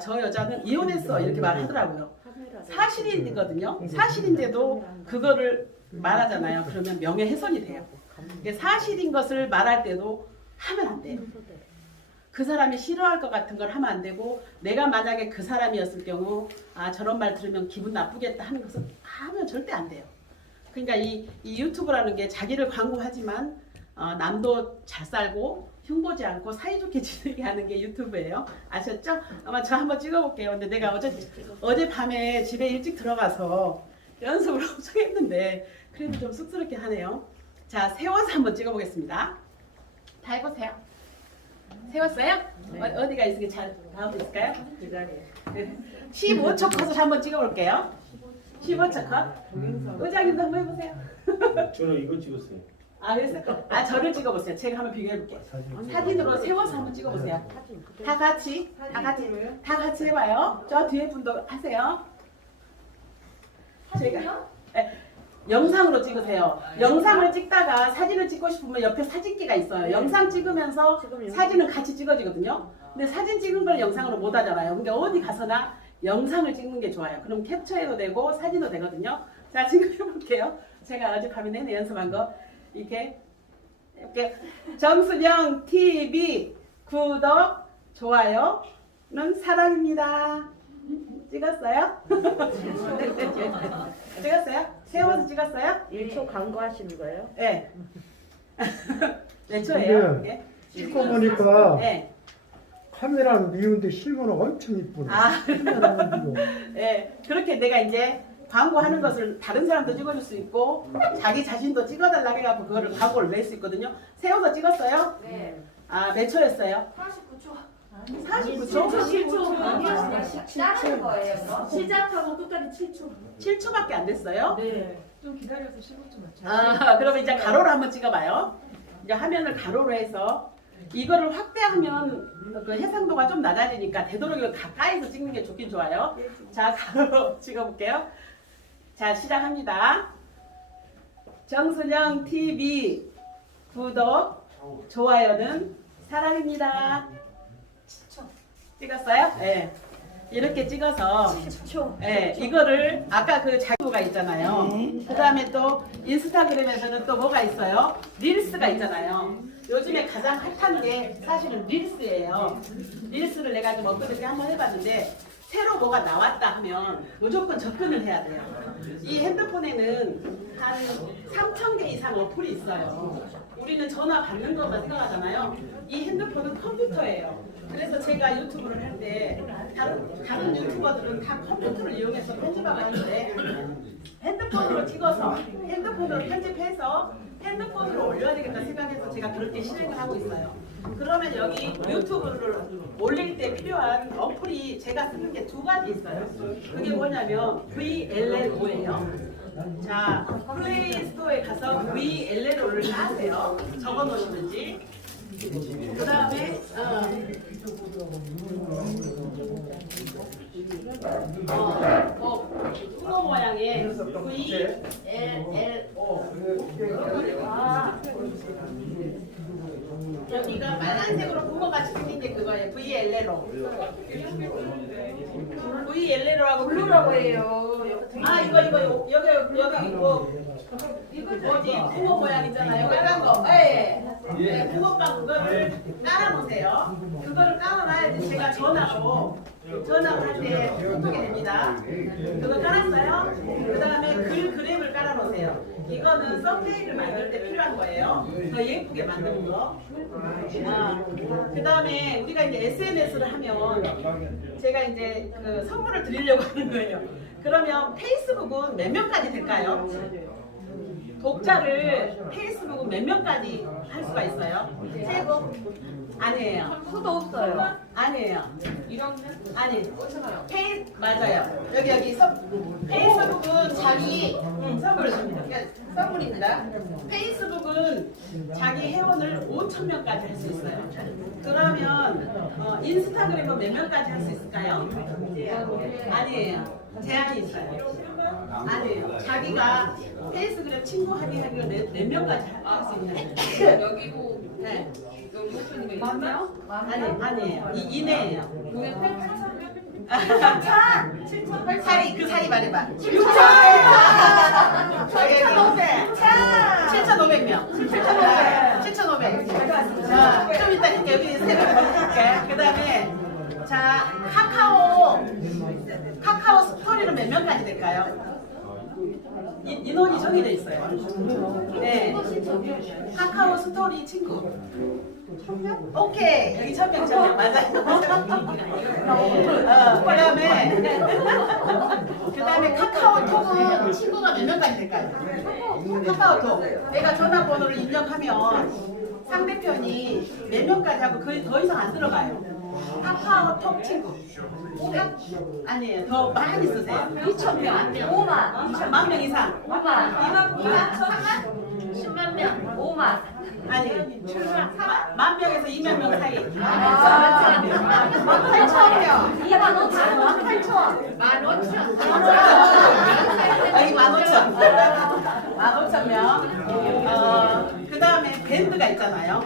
저 여자는 이혼했어 이렇게 말하더라고요. 사실이거든요. 사실인데도 그거를 말하잖아요. 그러면 명예훼손이 돼요. 사실인 것을 말할 때도 하면 안 돼요. 그 사람이 싫어할 것 같은 걸 하면 안 되고 내가 만약에 그 사람이었을 경우 저런 말 들으면 기분 나쁘겠다 하는 것은 하면 절대 안 돼요. 그러니까 이 유튜브라는 게 자기를 광고하지만 남도 잘 살고 흉보지 않고 사이좋게 지내게 하는 게 유튜브예요. 아셨죠? 아마 저 한번 찍어볼게요. 근데 내가 어젯밤에 집에 일찍 들어가서 연습을 엄청 했는데 그래도 좀 쑥스럽게 하네요. 자, 세워서 한번 찍어보겠습니다. 다 해보세요. 세웠어요? 어디가 있으니까 잘 가고 있을까요? 15초 컷을 한번 찍어볼게요. 15초 컷. 의장님도 한번 해보세요. 저는 이거 찍었어요. 그래서 저를 찍어보세요. 제가 한번 비교해볼게요. 사진으로 세워서 한번 찍어보세요. 다 같이 해봐요. 저 뒤에 분도 하세요. 제가 영상으로 찍으세요. 영상을 찍다가 사진을 찍고 싶으면 옆에 사진기가 있어요. 영상 찍으면서 사진은 같이 찍어지거든요. 근데 사진 찍은 걸 영상으로 못 하잖아요. 근데 어디 가서나 영상을 찍는 게 좋아요. 그럼 캡처해도 되고 사진도 되거든요. 자, 지금 해볼게요. 제가 어젯밤에 내내 연습한 거 이렇게 정순영 TV 구독 좋아요는 사랑입니다. 찍었어요? 찍었어요? 세워서 찍었어요? 1초 광고하시는 거예요? 네. 몇 초예요? 근데 찍고 보니까 네. 카메라는 미운데 실물은 엄청 이쁘네. 카메라는 미워. 네. 그렇게 내가 이제 광고하는 것을 다른 사람도 찍어줄 수 있고 자기 자신도 찍어달라고 해갖고 그거를 광고를 낼 수 있거든요. 세워서 찍었어요? 네. 몇 초였어요? 49초. 49초? 7초. 자르는 거예요, 이거? 시작하고 끝까지 7초. 7초밖에 안 됐어요? 네. 좀 기다려서 15초 맞춰. 그러면 이제 가로로 한번 찍어봐요. 이제 화면을 가로로 해서 이거를 확대하면 그 해상도가 좀 낮아지니까 되도록이면 가까이서 찍는 게 좋긴 좋아요. 자, 가로로 찍어볼게요. 자, 시작합니다. 정순영 TV 구독, 좋아요는 사랑입니다. 찍었어요? 네. 이렇게 찍어서 네, 이거를 아까 그 자유가 있잖아요. 그 다음에 또 인스타그램에서는 또 뭐가 있어요? 릴스가 있잖아요. 요즘에 가장 핫한 게 사실은 릴스예요. 릴스를 내가 좀 엊그저께 한번 해봤는데 새로 뭐가 나왔다 하면 무조건 접근을 해야 돼요. 이 핸드폰에는 한 3,000개 이상 어플이 있어요. 우리는 전화 받는 것만 생각하잖아요. 이 핸드폰은 컴퓨터예요. 그래서 제가 유튜브를 할 때 다른 유튜버들은 다 컴퓨터를 이용해서 편집하고 하는데 핸드폰으로 찍어서 핸드폰으로 편집해서 핸드폰으로 올려야 되겠다 생각해서 제가 그렇게 실행을 하고 있어요. 그러면 여기 유튜브를 올릴 때 필요한 어플이 제가 쓰는 게 두 가지 있어요. 그게 뭐냐면 VLLO예요. 자, 플레이 스토어에 가서 VLLO를 하세요. 적어 놓으시든지. 그 다음에 풍어 모양의 V L O. 여기가 빨간색으로 붕어같이 생긴 게 그거예요. V L L O. V L L O하고 블루라고 해요. 아 이거 여기 이거 뭐지 붕어 모양이잖아요. 빨간 거. 예. 네, 붕어빵 그거를 깔아놓으세요. 그거를 깔아놔야지 제가 전화로 할 때 소통이 됩니다. 그거 깔았어요. 그 다음에 그램을 깔아놓으세요. 이거는 썸네일을 만들 때 필요한 거예요. 더 예쁘게 만드는 거. 그 다음에 우리가 이제 SNS를 하면 제가 이제 그 선물을 드리려고 하는 거예요. 그러면 페이스북은 몇 명까지 될까요? 독자를 페이스북은 몇 명까지 할 수가 있어요? 세고? 아니에요. 수도 없어요. 아니에요. 아니. 맞아요. 여기 페이스북은 자기 선물 선물입니다. 페이스북은 자기 회원을 5,000명까지 할 수 있어요. 그러면 인스타그램은 몇 명까지 할 수 있을까요? 아니에요. 제한이 있어요. 아니에요. 자기가 페이스그램 친구하기로 몇 명까지 할 수 있나요? 여기고 네. 여기 오픈이 만 명? 아니에요. 이내예요. 동해 8,000명? 그 사이 말해봐. 6,000! 7,500명. 7,500. 자, 좀 이따 할게. 여기 세배로 할게. 그 다음에, 자, 카카오 스토리는 몇 명까지 될까요? 인원이 정해져 있어요. 네. 카카오 스토리 친구. 1,000명? 오케이. 여기 1,000명 맞아요. 그다음에 카카오톡은 친구가 몇 명까지 될까요? 카카오톡. 내가 전화번호를 입력하면 상대편이 몇 명까지 하고 거의 더 이상 안 들어가요. 카카오톡 친구. 아니에요. 더 많이 쓰세요. 2,000명. 5만. 2만 명 이상. 5만. 2만 4만? 10만 명. 5만. 아니, 1만 명에서 2만 명 사이. 18,000명. 2만 5천. 18,000. 15,000. 여기 15,000명. 그 다음에 밴드가 있잖아요.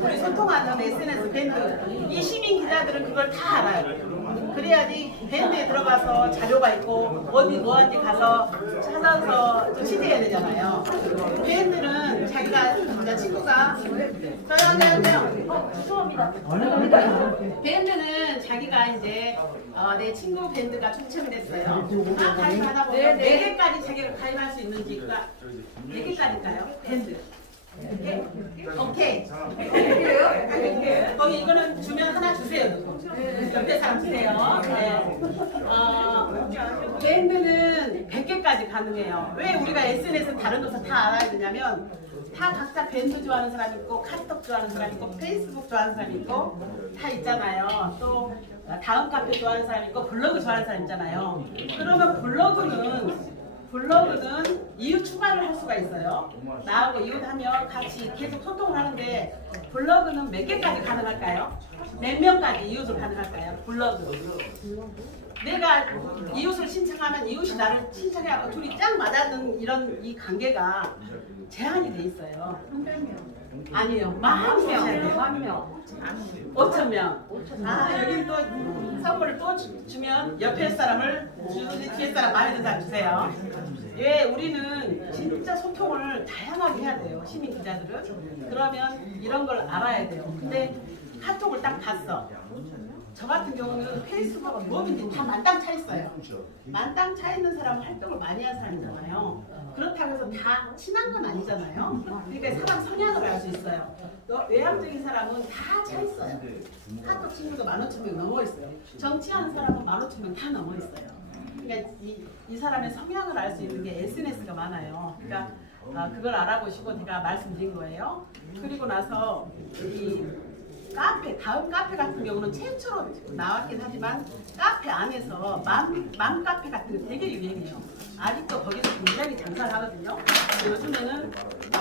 우리 소통하는 SNS 밴드. 이 시민 기자들은 그걸 다 알아요. 그래야지 밴드에 들어가서 자료가 있고 어디 뭐한지 가서 찾아서 좀 취재해야 되잖아요. 밴드는 자기가 친구가 저요. 죄송합니다. 밴드는 자기가 이제 내 친구 밴드가 추첨이 됐어요. 가입하다 보면 네, 네. 4개까지 자기가 가입할 수 있는지가 4개까지인가요? 밴드. 오케이. 거기 이거는 주면 하나 주세요. 옆에 사람 주세요. 네. 밴드는 100개까지 가능해요. 왜 우리가 SNS 다른 곳에서 다 알아야 되냐면 다 각자 밴드 좋아하는 사람 있고 카톡 좋아하는 사람 있고 페이스북 좋아하는 사람 있고 다 있잖아요. 또 다음 카페 좋아하는 사람 있고 블로그 좋아하는 사람 있잖아요. 그러면 블로그는 이웃 추가를 할 수가 있어요. 나하고 이웃하면 같이 계속 소통을 하는데 블로그는 몇 개까지 가능할까요? 몇 명까지 이웃을 가능할까요? 블로그. 내가 이웃을 신청하면 이웃이 나를 신청해갖고 둘이 짱 맞아든 이런 이 관계가 제한이 돼 있어요. 아니요. 10,000명. 5,000명. 여기 또 선물을 또 주면 옆에 사람을 주지 뒤에 사람 마음에 드는 사람 주세요. 예, 우리는 진짜 소통을 다양하게 해야 돼요. 시민 기자들은. 그러면 이런 걸 알아야 돼요. 근데 카톡을 딱 봤어. 저 같은 경우는 페이스북 뭐든지 다 만땅 차 있어요. 만땅 차 있는 사람은 활동을 많이 한 사람이잖아요. 그렇다고 해서 다 친한 건 아니잖아요. 그러니까 사람 성향을 알 수 있어요. 외향적인 사람은 다 차 있어요. 카톡 친구도 15,000명 넘어 있어요. 정치하는 사람은 15,000명 다 넘어 있어요. 그러니까 이 사람의 성향을 알 수 있는 게 SNS가 많아요. 그러니까 그걸 알아보시고 제가 말씀드린 거예요. 그리고 나서 이 카페, 다음 카페 같은 경우는 최초로 나왔긴 하지만 카페 안에서 맘 카페 같은 게 되게 유행해요. 아직도 거기서 굉장히 장사를 하거든요. 요즘에는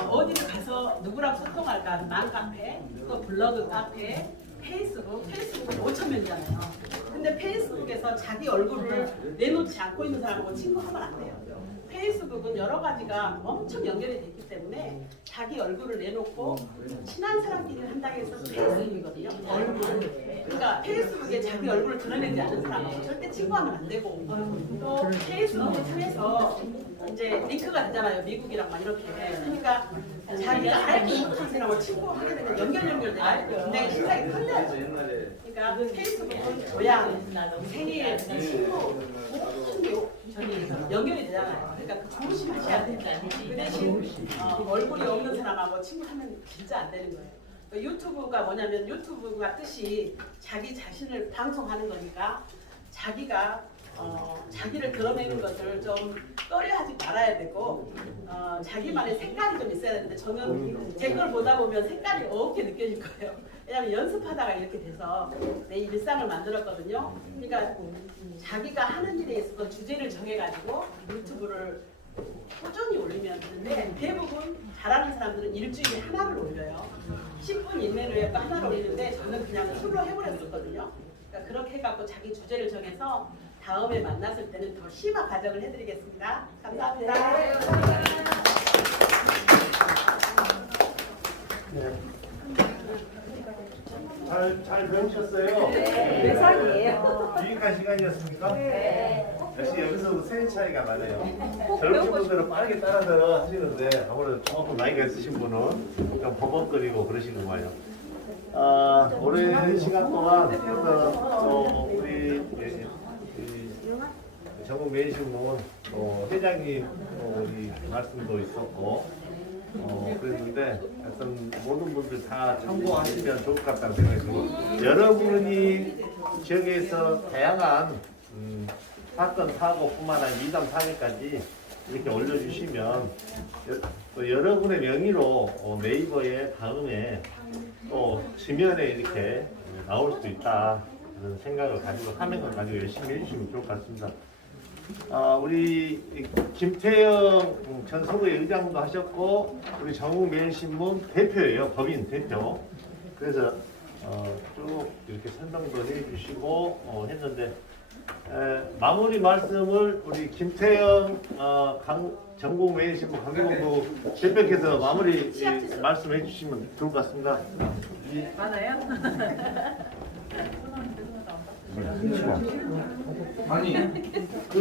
어디를 가서 누구랑 소통할까? 맘카페, 또 블로그 카페, 페이스북은 5,000명이잖아요. 근데 페이스북에서 자기 얼굴을 내놓지 않고 있는 사람하고 친구하면 안 돼요. 페이스북은 여러 가지가 엄청 연결이 됐기 때문에 자기 얼굴을 내놓고 친한 사람끼리 한다고 해서 페이스북이거든요. 얼굴. 그러니까 페이스북에 자기 얼굴을 드러내지 않는 사람하고 절대 친구하면 안 되고 또 페이스북을 통해서 이제 링크가 되잖아요. 미국이랑 막 이렇게. 그러니까 자기가 알지 못한 사람하고 친구하게 되면 연결돼요. 굉장히 신상이 털려요. 그러니까 페이스북은 고향, 생일, 친구 모든 게 저기 연결이 되잖아요. 그러니까 그 조심하셔야 돼요. 그 대신 얼굴이 없는 사람하고 친구하면 진짜 안 되는 거예요. 유튜브가 뭐냐면 유튜브가 뜻이 자기 자신을 방송하는 거니까 자기가 자기를 드러내는 것을 좀 꺼려하지 말아야 되고 자기만의 색깔이 좀 있어야 되는데 저는 제 걸 보다 보면 색깔이 없게 느껴질 거예요. 왜냐하면 연습하다가 이렇게 돼서 내 일상을 만들었거든요. 그러니까 자기가 하는 일에 있어서 주제를 정해가지고 유튜브를 꾸준히 올리면 되는데 대부분 잘하는 사람들은 일주일에 하나를 올려요. 10분 이내로 해서 하나를 올리는데 저는 그냥 풀로 해버렸었거든요. 그러니까 그렇게 해갖고 자기 주제를 정해서 다음에 만났을 때는 더 심화 과정을 해드리겠습니다. 감사합니다. 잘 배우셨어요? 몇 살이에요? 유익한 시간이었습니까? 네. 역시 여기서 세대 차이가 많아요. 젊은 분들은 빠르게 따라서 하시는데 아무래도 조금 나이가 있으신 분은 좀 버벅거리고 그러시는 거예요. 오랜 시간 동안 우리 전국 매일신문 회장님 우리 말씀도 있었고 그랬는데 하여튼 모든 분들 다 참고하시면 좋을 것 같다는 생각이 듭니다. 여러분이 지역에서 다양한 사건, 사고뿐만 아니라 이담 사례까지 이렇게 올려주시면 또 여러분의 명의로 네이버에 다음에 또 지면에 이렇게 나올 수 있다 그런 생각을 가지고 사명을 가지고 열심히 해주시면 좋을 것 같습니다. 우리 김태영 전 서구의 의장도 하셨고 우리 전국매일신문 대표예요. 법인 대표. 그래서 쭉 이렇게 설명도 해주시고 했는데 마무리 말씀을 우리 김태영 전국매일신문 강동부 대표께서 마무리 말씀해 주시면 좋을 것 같습니다. 맞아요? 아니 그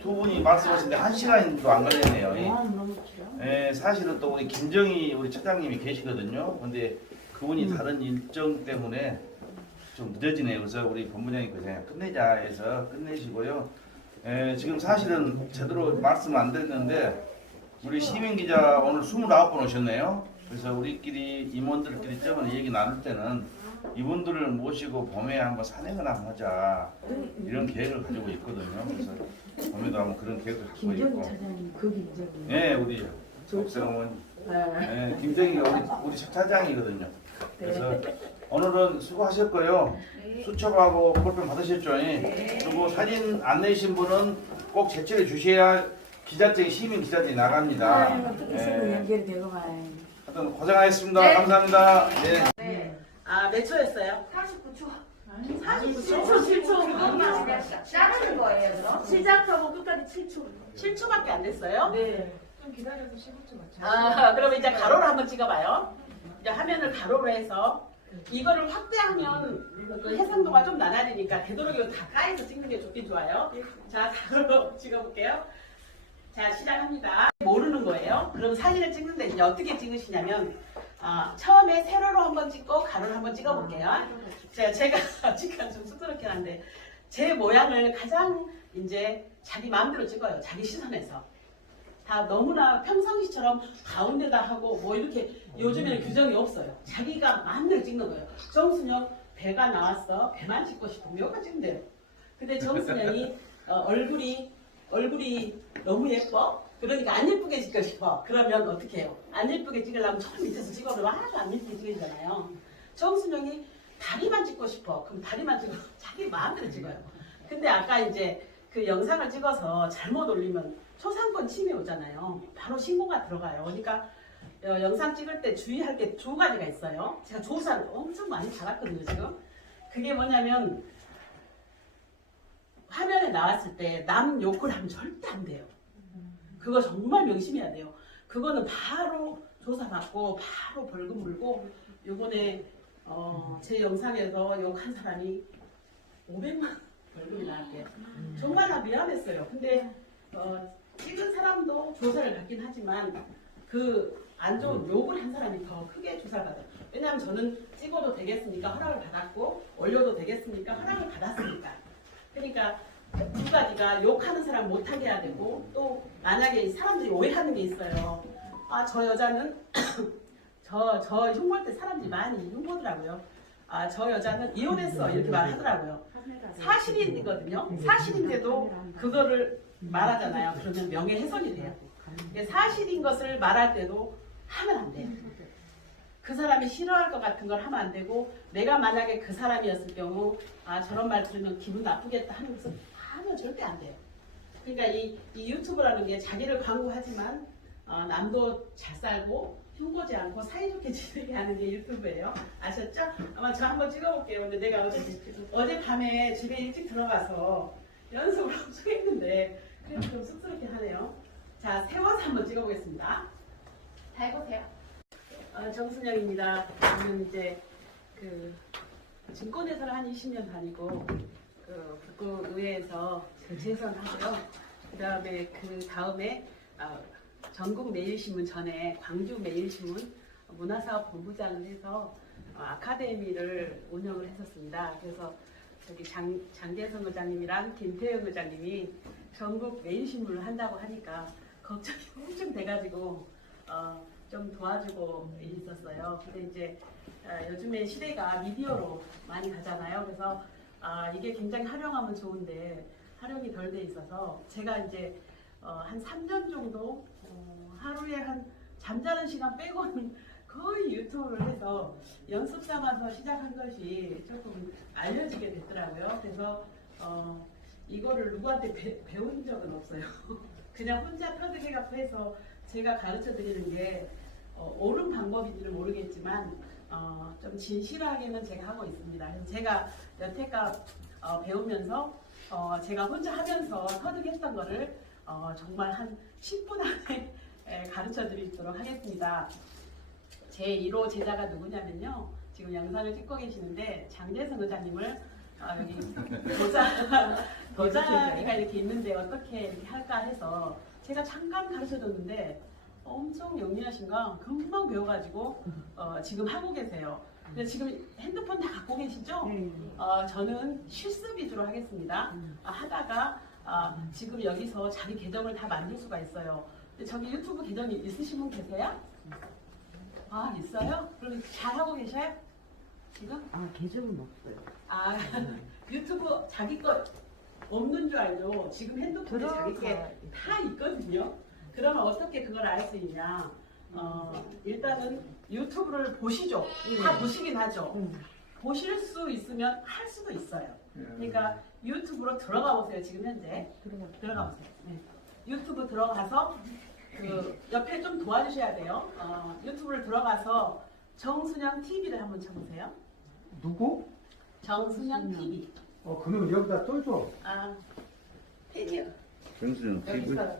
두 분이 말씀하신데 1시간도 안 걸렸네요. 사실은 또 우리 김정희 우리 차장님이 계시거든요. 근데 그분이 다른 일정 때문에 좀 늦어지네요. 그래서 우리 본부장이 그냥 끝내자 해서 끝내시고요. 지금 사실은 제대로 말씀 안 드렸는데 우리 시민 기자 오늘 29분 오셨네요. 그래서 우리끼리 임원들끼리 저번에 얘기 나눌 때는 이분들을 모시고 봄에 한번 산행을 한번 하자 이런 계획을 가지고 있거든요. 그래서 봄에도 한번 그런 계획을 갖고 있고. 차장님 그 김정희. 네, 우리 옥상원. 네, 김정희가 우리 차장이거든요. 그래서 오늘은 수고하셨고요. 수첩하고 볼펜 받으셨죠? 그리고 사진 안 내신 분은 꼭 제출해 주셔야 기자증이 시민 기자증이 나갑니다. 연결이 되고 봐요. 하여튼 고생하셨습니다. 감사합니다. 네. 몇 초였어요? 49초. 7초. 자르는 거예요, 그럼? 시작하고 끝까지 7초. 7초밖에 안 됐어요? 네. 좀 기다려서 15초 맞춰. 그러면 이제 가로로 한번 찍어봐요. 이제 화면을 가로로 해서 이거를 확대하면 그 해상도가 좀 낮아지니까 되도록이면 가까이서 찍는 게 좋긴 좋아요. 자, 가로로 찍어볼게요. 자, 시작합니다. 모르는 거예요. 그럼 사진을 찍는데 이제 어떻게 찍으시냐면 처음에 세로로 한번 찍고 가로로 한번 찍어볼게요. 제가 지금 좀 쑥스럽긴 한데 제 모양을 가장 이제 자기 마음대로 찍어요. 자기 시선에서. 다 너무나 평상시처럼 가운데다 하고 뭐 이렇게 요즘에는 규정이 없어요. 자기가 마음대로 찍는 거예요. 정순영 배가 나왔어. 배만 찍고 싶으면 여기가 찍으면 돼요. 근데 정순영이 얼굴이 너무 예뻐? 그러니까 안 예쁘게 찍고 싶어. 그러면 어떻게 해요? 안 예쁘게 찍으려면 저 밑에서 찍어도 하나도 안 예쁘게 찍으잖아요. 정순영이 다리만 찍고 싶어. 그럼 다리만 찍어. 자기 마음대로 찍어요. 근데 아까 이제 그 영상을 찍어서 잘못 올리면 초상권 침해 오잖아요. 바로 신고가 들어가요. 그러니까 영상 찍을 때 주의할 게 두 가지가 있어요. 제가 조사를 엄청 많이 받았거든요, 지금. 그게 뭐냐면, 화면에 나왔을 때 남 욕을 하면 절대 안 돼요. 그거 정말 명심해야 돼요. 그거는 바로 조사받고, 바로 벌금 물고, 요번에, 제 영상에서 욕한 사람이 500만 원 벌금이 나왔대요. 정말 나 미안했어요. 근데, 찍은 사람도 조사를 받긴 하지만, 그 안 좋은 욕을 한 사람이 더 크게 조사를 받아요. 왜냐하면 저는 찍어도 되겠습니까? 허락을 받았고, 올려도 되겠습니까? 허락을 받았으니까. 그러니까 두 가지가 욕하는 사람 못하게 해야 되고, 또 만약에 사람들이 오해하는 게 있어요. 아, 저 여자는 저 흉볼 때 사람들이 많이 흉보더라고요. 아, 저 여자는 이혼했어 이렇게 말하더라고요. 사실이거든요. 사실인데도 그거를 말하잖아요. 그러면 명예훼손이 돼요. 사실인 것을 말할 때도 하면 안 돼요. 그 사람이 싫어할 것 같은 걸 하면 안 되고, 내가 만약에 그 사람이었을 경우, 아, 저런 말 들으면 기분 나쁘겠다 하는 것은 하면 절대 안 돼요. 그러니까 이 유튜브라는 게 자기를 광고하지만, 남도 잘 살고, 흉보지 않고 사이좋게 지내게 하는 게 유튜브예요. 아셨죠? 아마 저 한번 찍어볼게요. 근데 내가 어젯밤에 집에 일찍 들어가서 연습을 엄청 했는데, 그래서 좀 쑥스럽게 하네요. 자, 세워서 한번 찍어보겠습니다. 다 해보세요. 정순영입니다. 저는 이제 그 증권회사를 한 20년 다니고 그 북구의회에서 재선하고요. 그 다음에 전국 매일신문 전에 광주 매일신문 문화사업본부장을 해서 아카데미를 운영을 했었습니다. 그래서 저기 장재성 의장님이랑 김태영 의장님이 전국 매일신문을 한다고 하니까 걱정이 엄청 돼가지고 좀 도와주고 있었어요. 근데 이제 요즘에 시대가 미디어로 많이 가잖아요. 그래서 이게 굉장히 활용하면 좋은데 활용이 덜 돼 있어서 제가 이제 한 3년 정도 하루에 한 잠자는 시간 빼고는 거의 유튜브를 해서 연습 삼아서 시작한 것이 조금 알려지게 됐더라고요. 그래서 이거를 누구한테 배운 적은 없어요. 그냥 혼자 터득해 갖고 해서 제가 가르쳐 드리는 게 옳은 방법인지는 모르겠지만 좀 진실하게는 제가 하고 있습니다. 그래서 제가 여태껏 배우면서 제가 혼자 하면서 터득했던 거를 정말 한 10분 안에 가르쳐 드리도록 하겠습니다. 제 1호 제자가 누구냐면요. 지금 영상을 찍고 계시는데 장재성 의장님을 여기 도자기가 이렇게 있는데 어떻게 이렇게 할까 해서 제가 잠깐 가르쳐 줬는데 엄청 영리하신가 금방 배워가지고 지금 하고 계세요. 근데 지금 핸드폰 다 갖고 계시죠? 저는 실습 위주로 하겠습니다. 하다가 지금 여기서 자기 계정을 다 만들 수가 있어요. 근데 저기 유튜브 계정이 있으신 분 계세요? 아, 있어요? 그럼 잘 하고 계셔요? 지금? 계정은 없어요. 유튜브 자기 거 없는 줄 알죠? 지금 핸드폰에 자기 게 다 있거든요. 그러면 어떻게 그걸 알 수 있냐? 일단은 유튜브를 보시죠. 다 보시긴 하죠. 보실 수 있으면 할 수도 있어요. 그러니까 유튜브로 들어가 보세요. 지금 현재 들어가 보세요. 네. 유튜브 들어가서 그 옆에 좀 도와주셔야 돼요. 유튜브를 들어가서 정순영 TV를 한번 쳐보세요. 누구? 정순영 TV. 그럼 여기다 써줘. 팬이요. 정순영 TV. 여기서.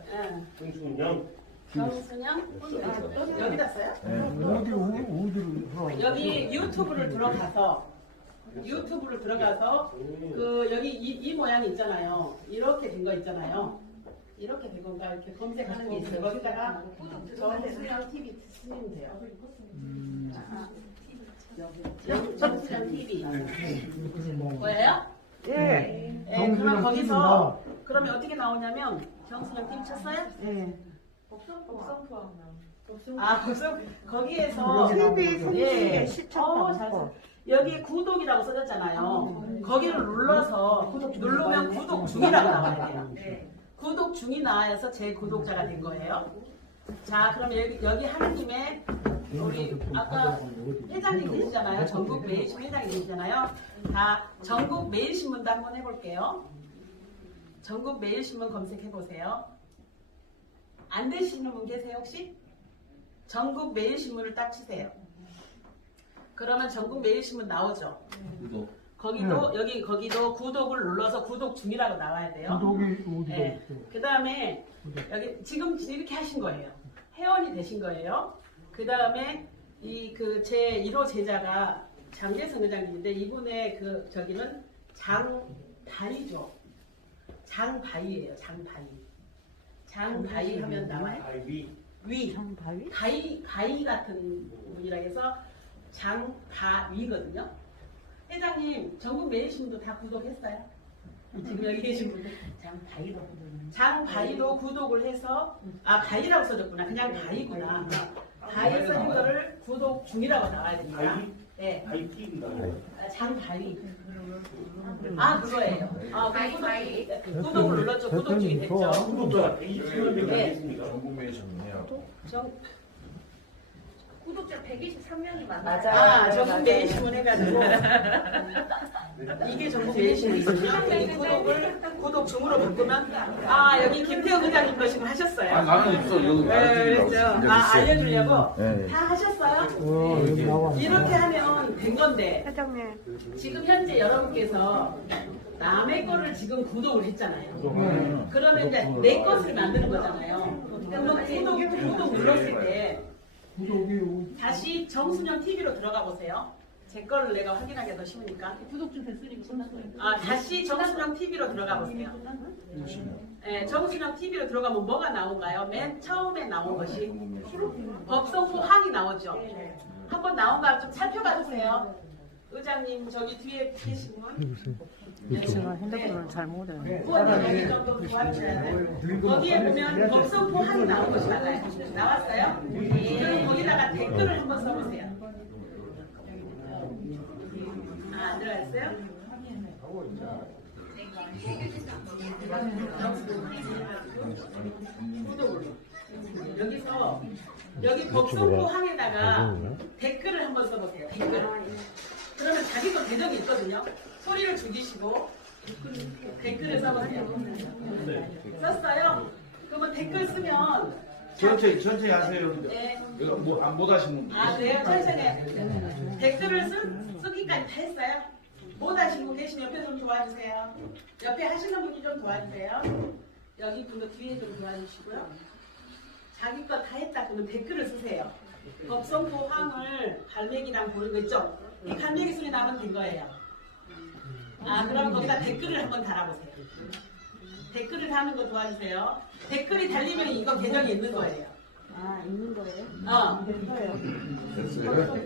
정순영. 정순영 여기다 써요? 어디로? 여기 유튜브를 들어가서 그 여기 이 모양이 있잖아요. 이렇게 된 거 있잖아요. 이렇게 된 건가 이렇게 검색하는 게 있어요. 거기다가 정순영 TV 쓰시면 돼요. 정순영 TV 뭐예요? 예. 그럼 거기서 그러면 어떻게 나오냐면 정순영 TV 쳤어요? 예. 거기에서 TV 시청 여기 구독이라고 써졌잖아요. 거기를 눌러서 누르면 구독 중이라고 나와야 돼요. 구독 중이 나와서 제 구독자가 된 거예요. 자, 그럼 여기 하는 김에 우리 아까 회장님 계시잖아요. 전국 매일신문 회장님 계시잖아요. 다 전국 매일신문도 한번 해볼게요. 전국 매일신문 검색해보세요. 안 되시는 분 계세요 혹시? 전국 매일신문을 딱 치세요. 그러면 전국 매일신문 나오죠. 거기도 거기도 구독을 눌러서 구독 중이라고 나와야 돼요. 구독이 어디가 네. 있어요? 그 다음에 여기 지금 이렇게 하신 거예요. 회원이 되신 거예요. 그 다음에 이 그 제 1호 제자가 장재성 회장님인데 이분의 그 저기는 장바이죠. 장바이예요. 장바이. 장바이 하면 나와요. 위. 가이 같은 분이라 해서 장바위거든요. 회장님 전국 매일신문도 다 구독했어요? 지금 여기 계신 분들 장바이도 구독을 해서 바이라고 써졌구나. 그냥 바이구나. 바이 써진 거를 구독 중이라고 나와야 됩니다. 네. 장바이. 그거예요. 구독을 눌렀죠. 구독 중이 됐죠. 구독자가 127명이 네. 됐습니까? 전국 매일 신문이야. 구독자 123명이 많아요. 전국 매일신문 해가지고 이게 전국 매일신문이거든요. 이 구독 중으로 바꾸면 여기 김태형 의장님 거시고 하셨어요. 나는 있어 여기 그렇죠. 알려주려고 네. 다 하셨어요? 여기 나와. 이렇게 하면 된 건데 회장님. 지금 현재 여러분께서 남의 거를 지금 구독을 했잖아요. 그러면 이제 내 것을 만드는 거잖아요. 그러면 구독 눌렀을 때 다시 정순영 TV로 들어가 보세요. 제 거를 내가 확인하기가 더 쉬우니까. 구독 좀 됐으니까. 다시 정순영 TV로 들어가 보세요. 네, 정순영 TV로 들어가면 뭐가 나온가요? 맨 처음에 나온 것이 법성부 항이 나오죠. 한번 나온가 좀 살펴봐 주세요. 의장님 저기 뒤에 계신 분. 제가 핸드폰을 잘 못해요. 후원님 좀 도와주셔야 돼요. 거기에 보면 법성부 항이 나온 것이 맞아요. 나왔어요? 그럼 거기다가 댓글을 한번 써보세요. 안 들어갔어요? 여기서 여기 법성부 항에다가 댓글을 한번 써보세요. 댓글. 그러면 자기도 계정이 있거든요. 소리를 죽이시고 댓글을 써보세요. 썼어요? 그러면 댓글 쓰면 천천히 하세요. 네. 이거 못 하신 분. 그래요? 천천히. 댓글을 쓰기까지 다 했어요? 못 하신 분 계시면 옆에 좀 도와주세요. 옆에 하시는 분이 좀 도와주세요. 여기 분도 뒤에 좀 도와주시고요. 자기 거 다 했다 그러면 댓글을 쓰세요. 법성부 항을 갈매기랑 보는 거 있죠? 이 갈매기 소리 나면 된 거예요. 그럼 거기다 댓글을 한번 달아보세요. 댓글을 다는 거 도와주세요. 댓글이 달리면 이거 계정이 있는 거예요. 있는 거예요? 됐어요?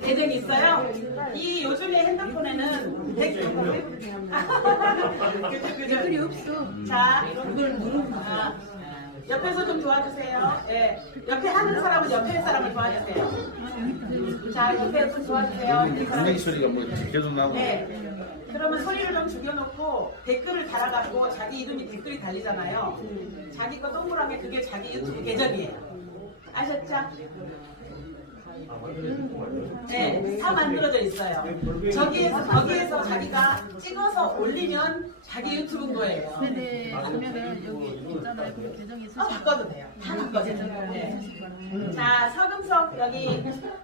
계정이 있어요? 이 요즘에 핸드폰에는 댓글이 없어. 자, 그걸 누르고. 옆에서 좀 도와주세요. 예. 옆에 하는 사람은 옆에 사람을 도와주세요. 자, 옆에 좀 도와주세요. 분명히 소리가 뭐 계속 나고. 네. 그러면 소리를 좀 죽여놓고 댓글을 달아갖고 자기 이름이 댓글이 달리잖아요. 자기 거 동그랗게 그게 자기 유튜브 계정이에요. 아셨죠? 네, 다 만들어져 있어요. 거기에서 자기가 찍어서 올리면 자기 유튜브인 거예요. 네네. 그러면은 여기 있잖아요. 그 계정이 있으시면 바꿔도 돼요. 다 바꿔도 돼요. 네. 자, 서금석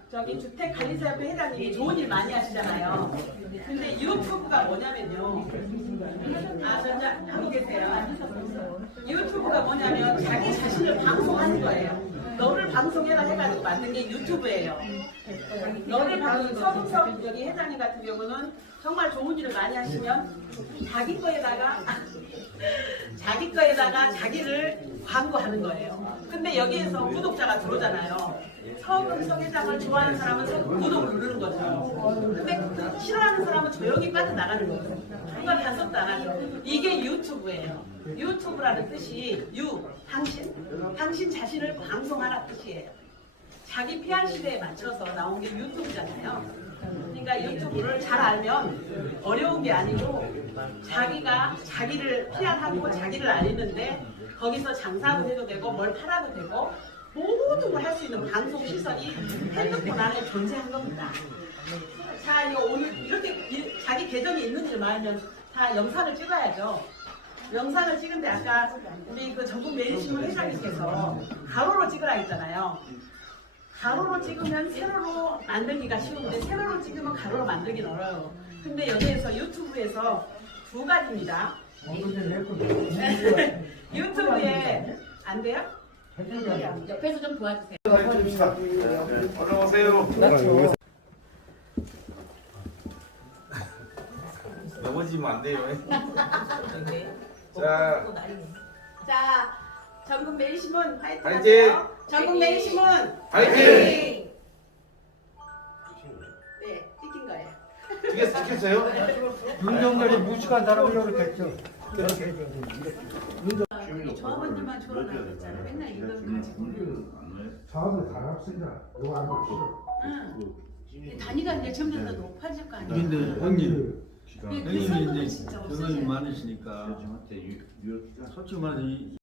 저기 주택관리사협회 회장님이 좋은 일 많이 하시잖아요. 근데 유튜브가 뭐냐면요. 전자 하고 계세요. 유튜브가 뭐냐면 자기 자신을 방송하는 거예요. 너를 방송해라 해가지고 만든 게 유튜브예요. 너를 방송, 서금석 여기 회장님 같은 경우는 정말 좋은 일을 많이 하시면 자기 거에다가 자기를 광고하는 거예요. 근데 여기에서 구독자가 들어오잖아요. 서금석 회장을 좋아하는 사람은 구독을 누르는 거죠. 근데 싫어하는 사람은 조용히 빠져나가는 거죠. 누가 단속도 안 하죠. 이게 유튜브예요. 유튜브라는 뜻이 당신 자신을 방송하라 뜻이에요. 자기 PR 시대에 맞춰서 나온 게 유튜브잖아요. 그러니까 유튜브를 잘 알면 어려운 게 아니고 자기가 자기를 PR하고 자기를 알리는데 거기서 장사도 해도 되고 뭘 팔아도 되고 모든 걸 할 수 있는 방송 시설이 핸드폰 안에 존재한 겁니다. 자, 이거 오늘 이렇게 자기 계정이 있는지 말면 다 영상을 찍어야죠. 영상을 찍은데 아까 우리 그 전국 매일신문 회장님께서 가로로 찍으라 했잖아요. 가로로 찍으면 세로로 만들기가 쉬운데 세로로 찍으면 가로로 만들기 어려워요. 근데 여기에서 유튜브에서 두 가지입니다. 유튜브에 안 돼요? 옆에서 좀 도와주세요. 얼른 오세요. 넘어지면 안 돼요. 자, 자, 전국 매일신문 화이팅 화이팅! 하세요. 전국 매일신문 화이팅! 네, 찍힌 거예요. 찍혔어요? 윤석열이 무식한 사람이라고 그랬죠. 조합원들만 졸업하고 있잖아. 맨날 이거 가지고. 저도 가랍습니다. 이거 안 먹시죠. 응. 단위가 이제 점점 더 높아질 거 아니에요. 근데 형님, 그 성금은 형님이 진짜 이제 없어져요. 경험이 많으시니까 솔직히 말해서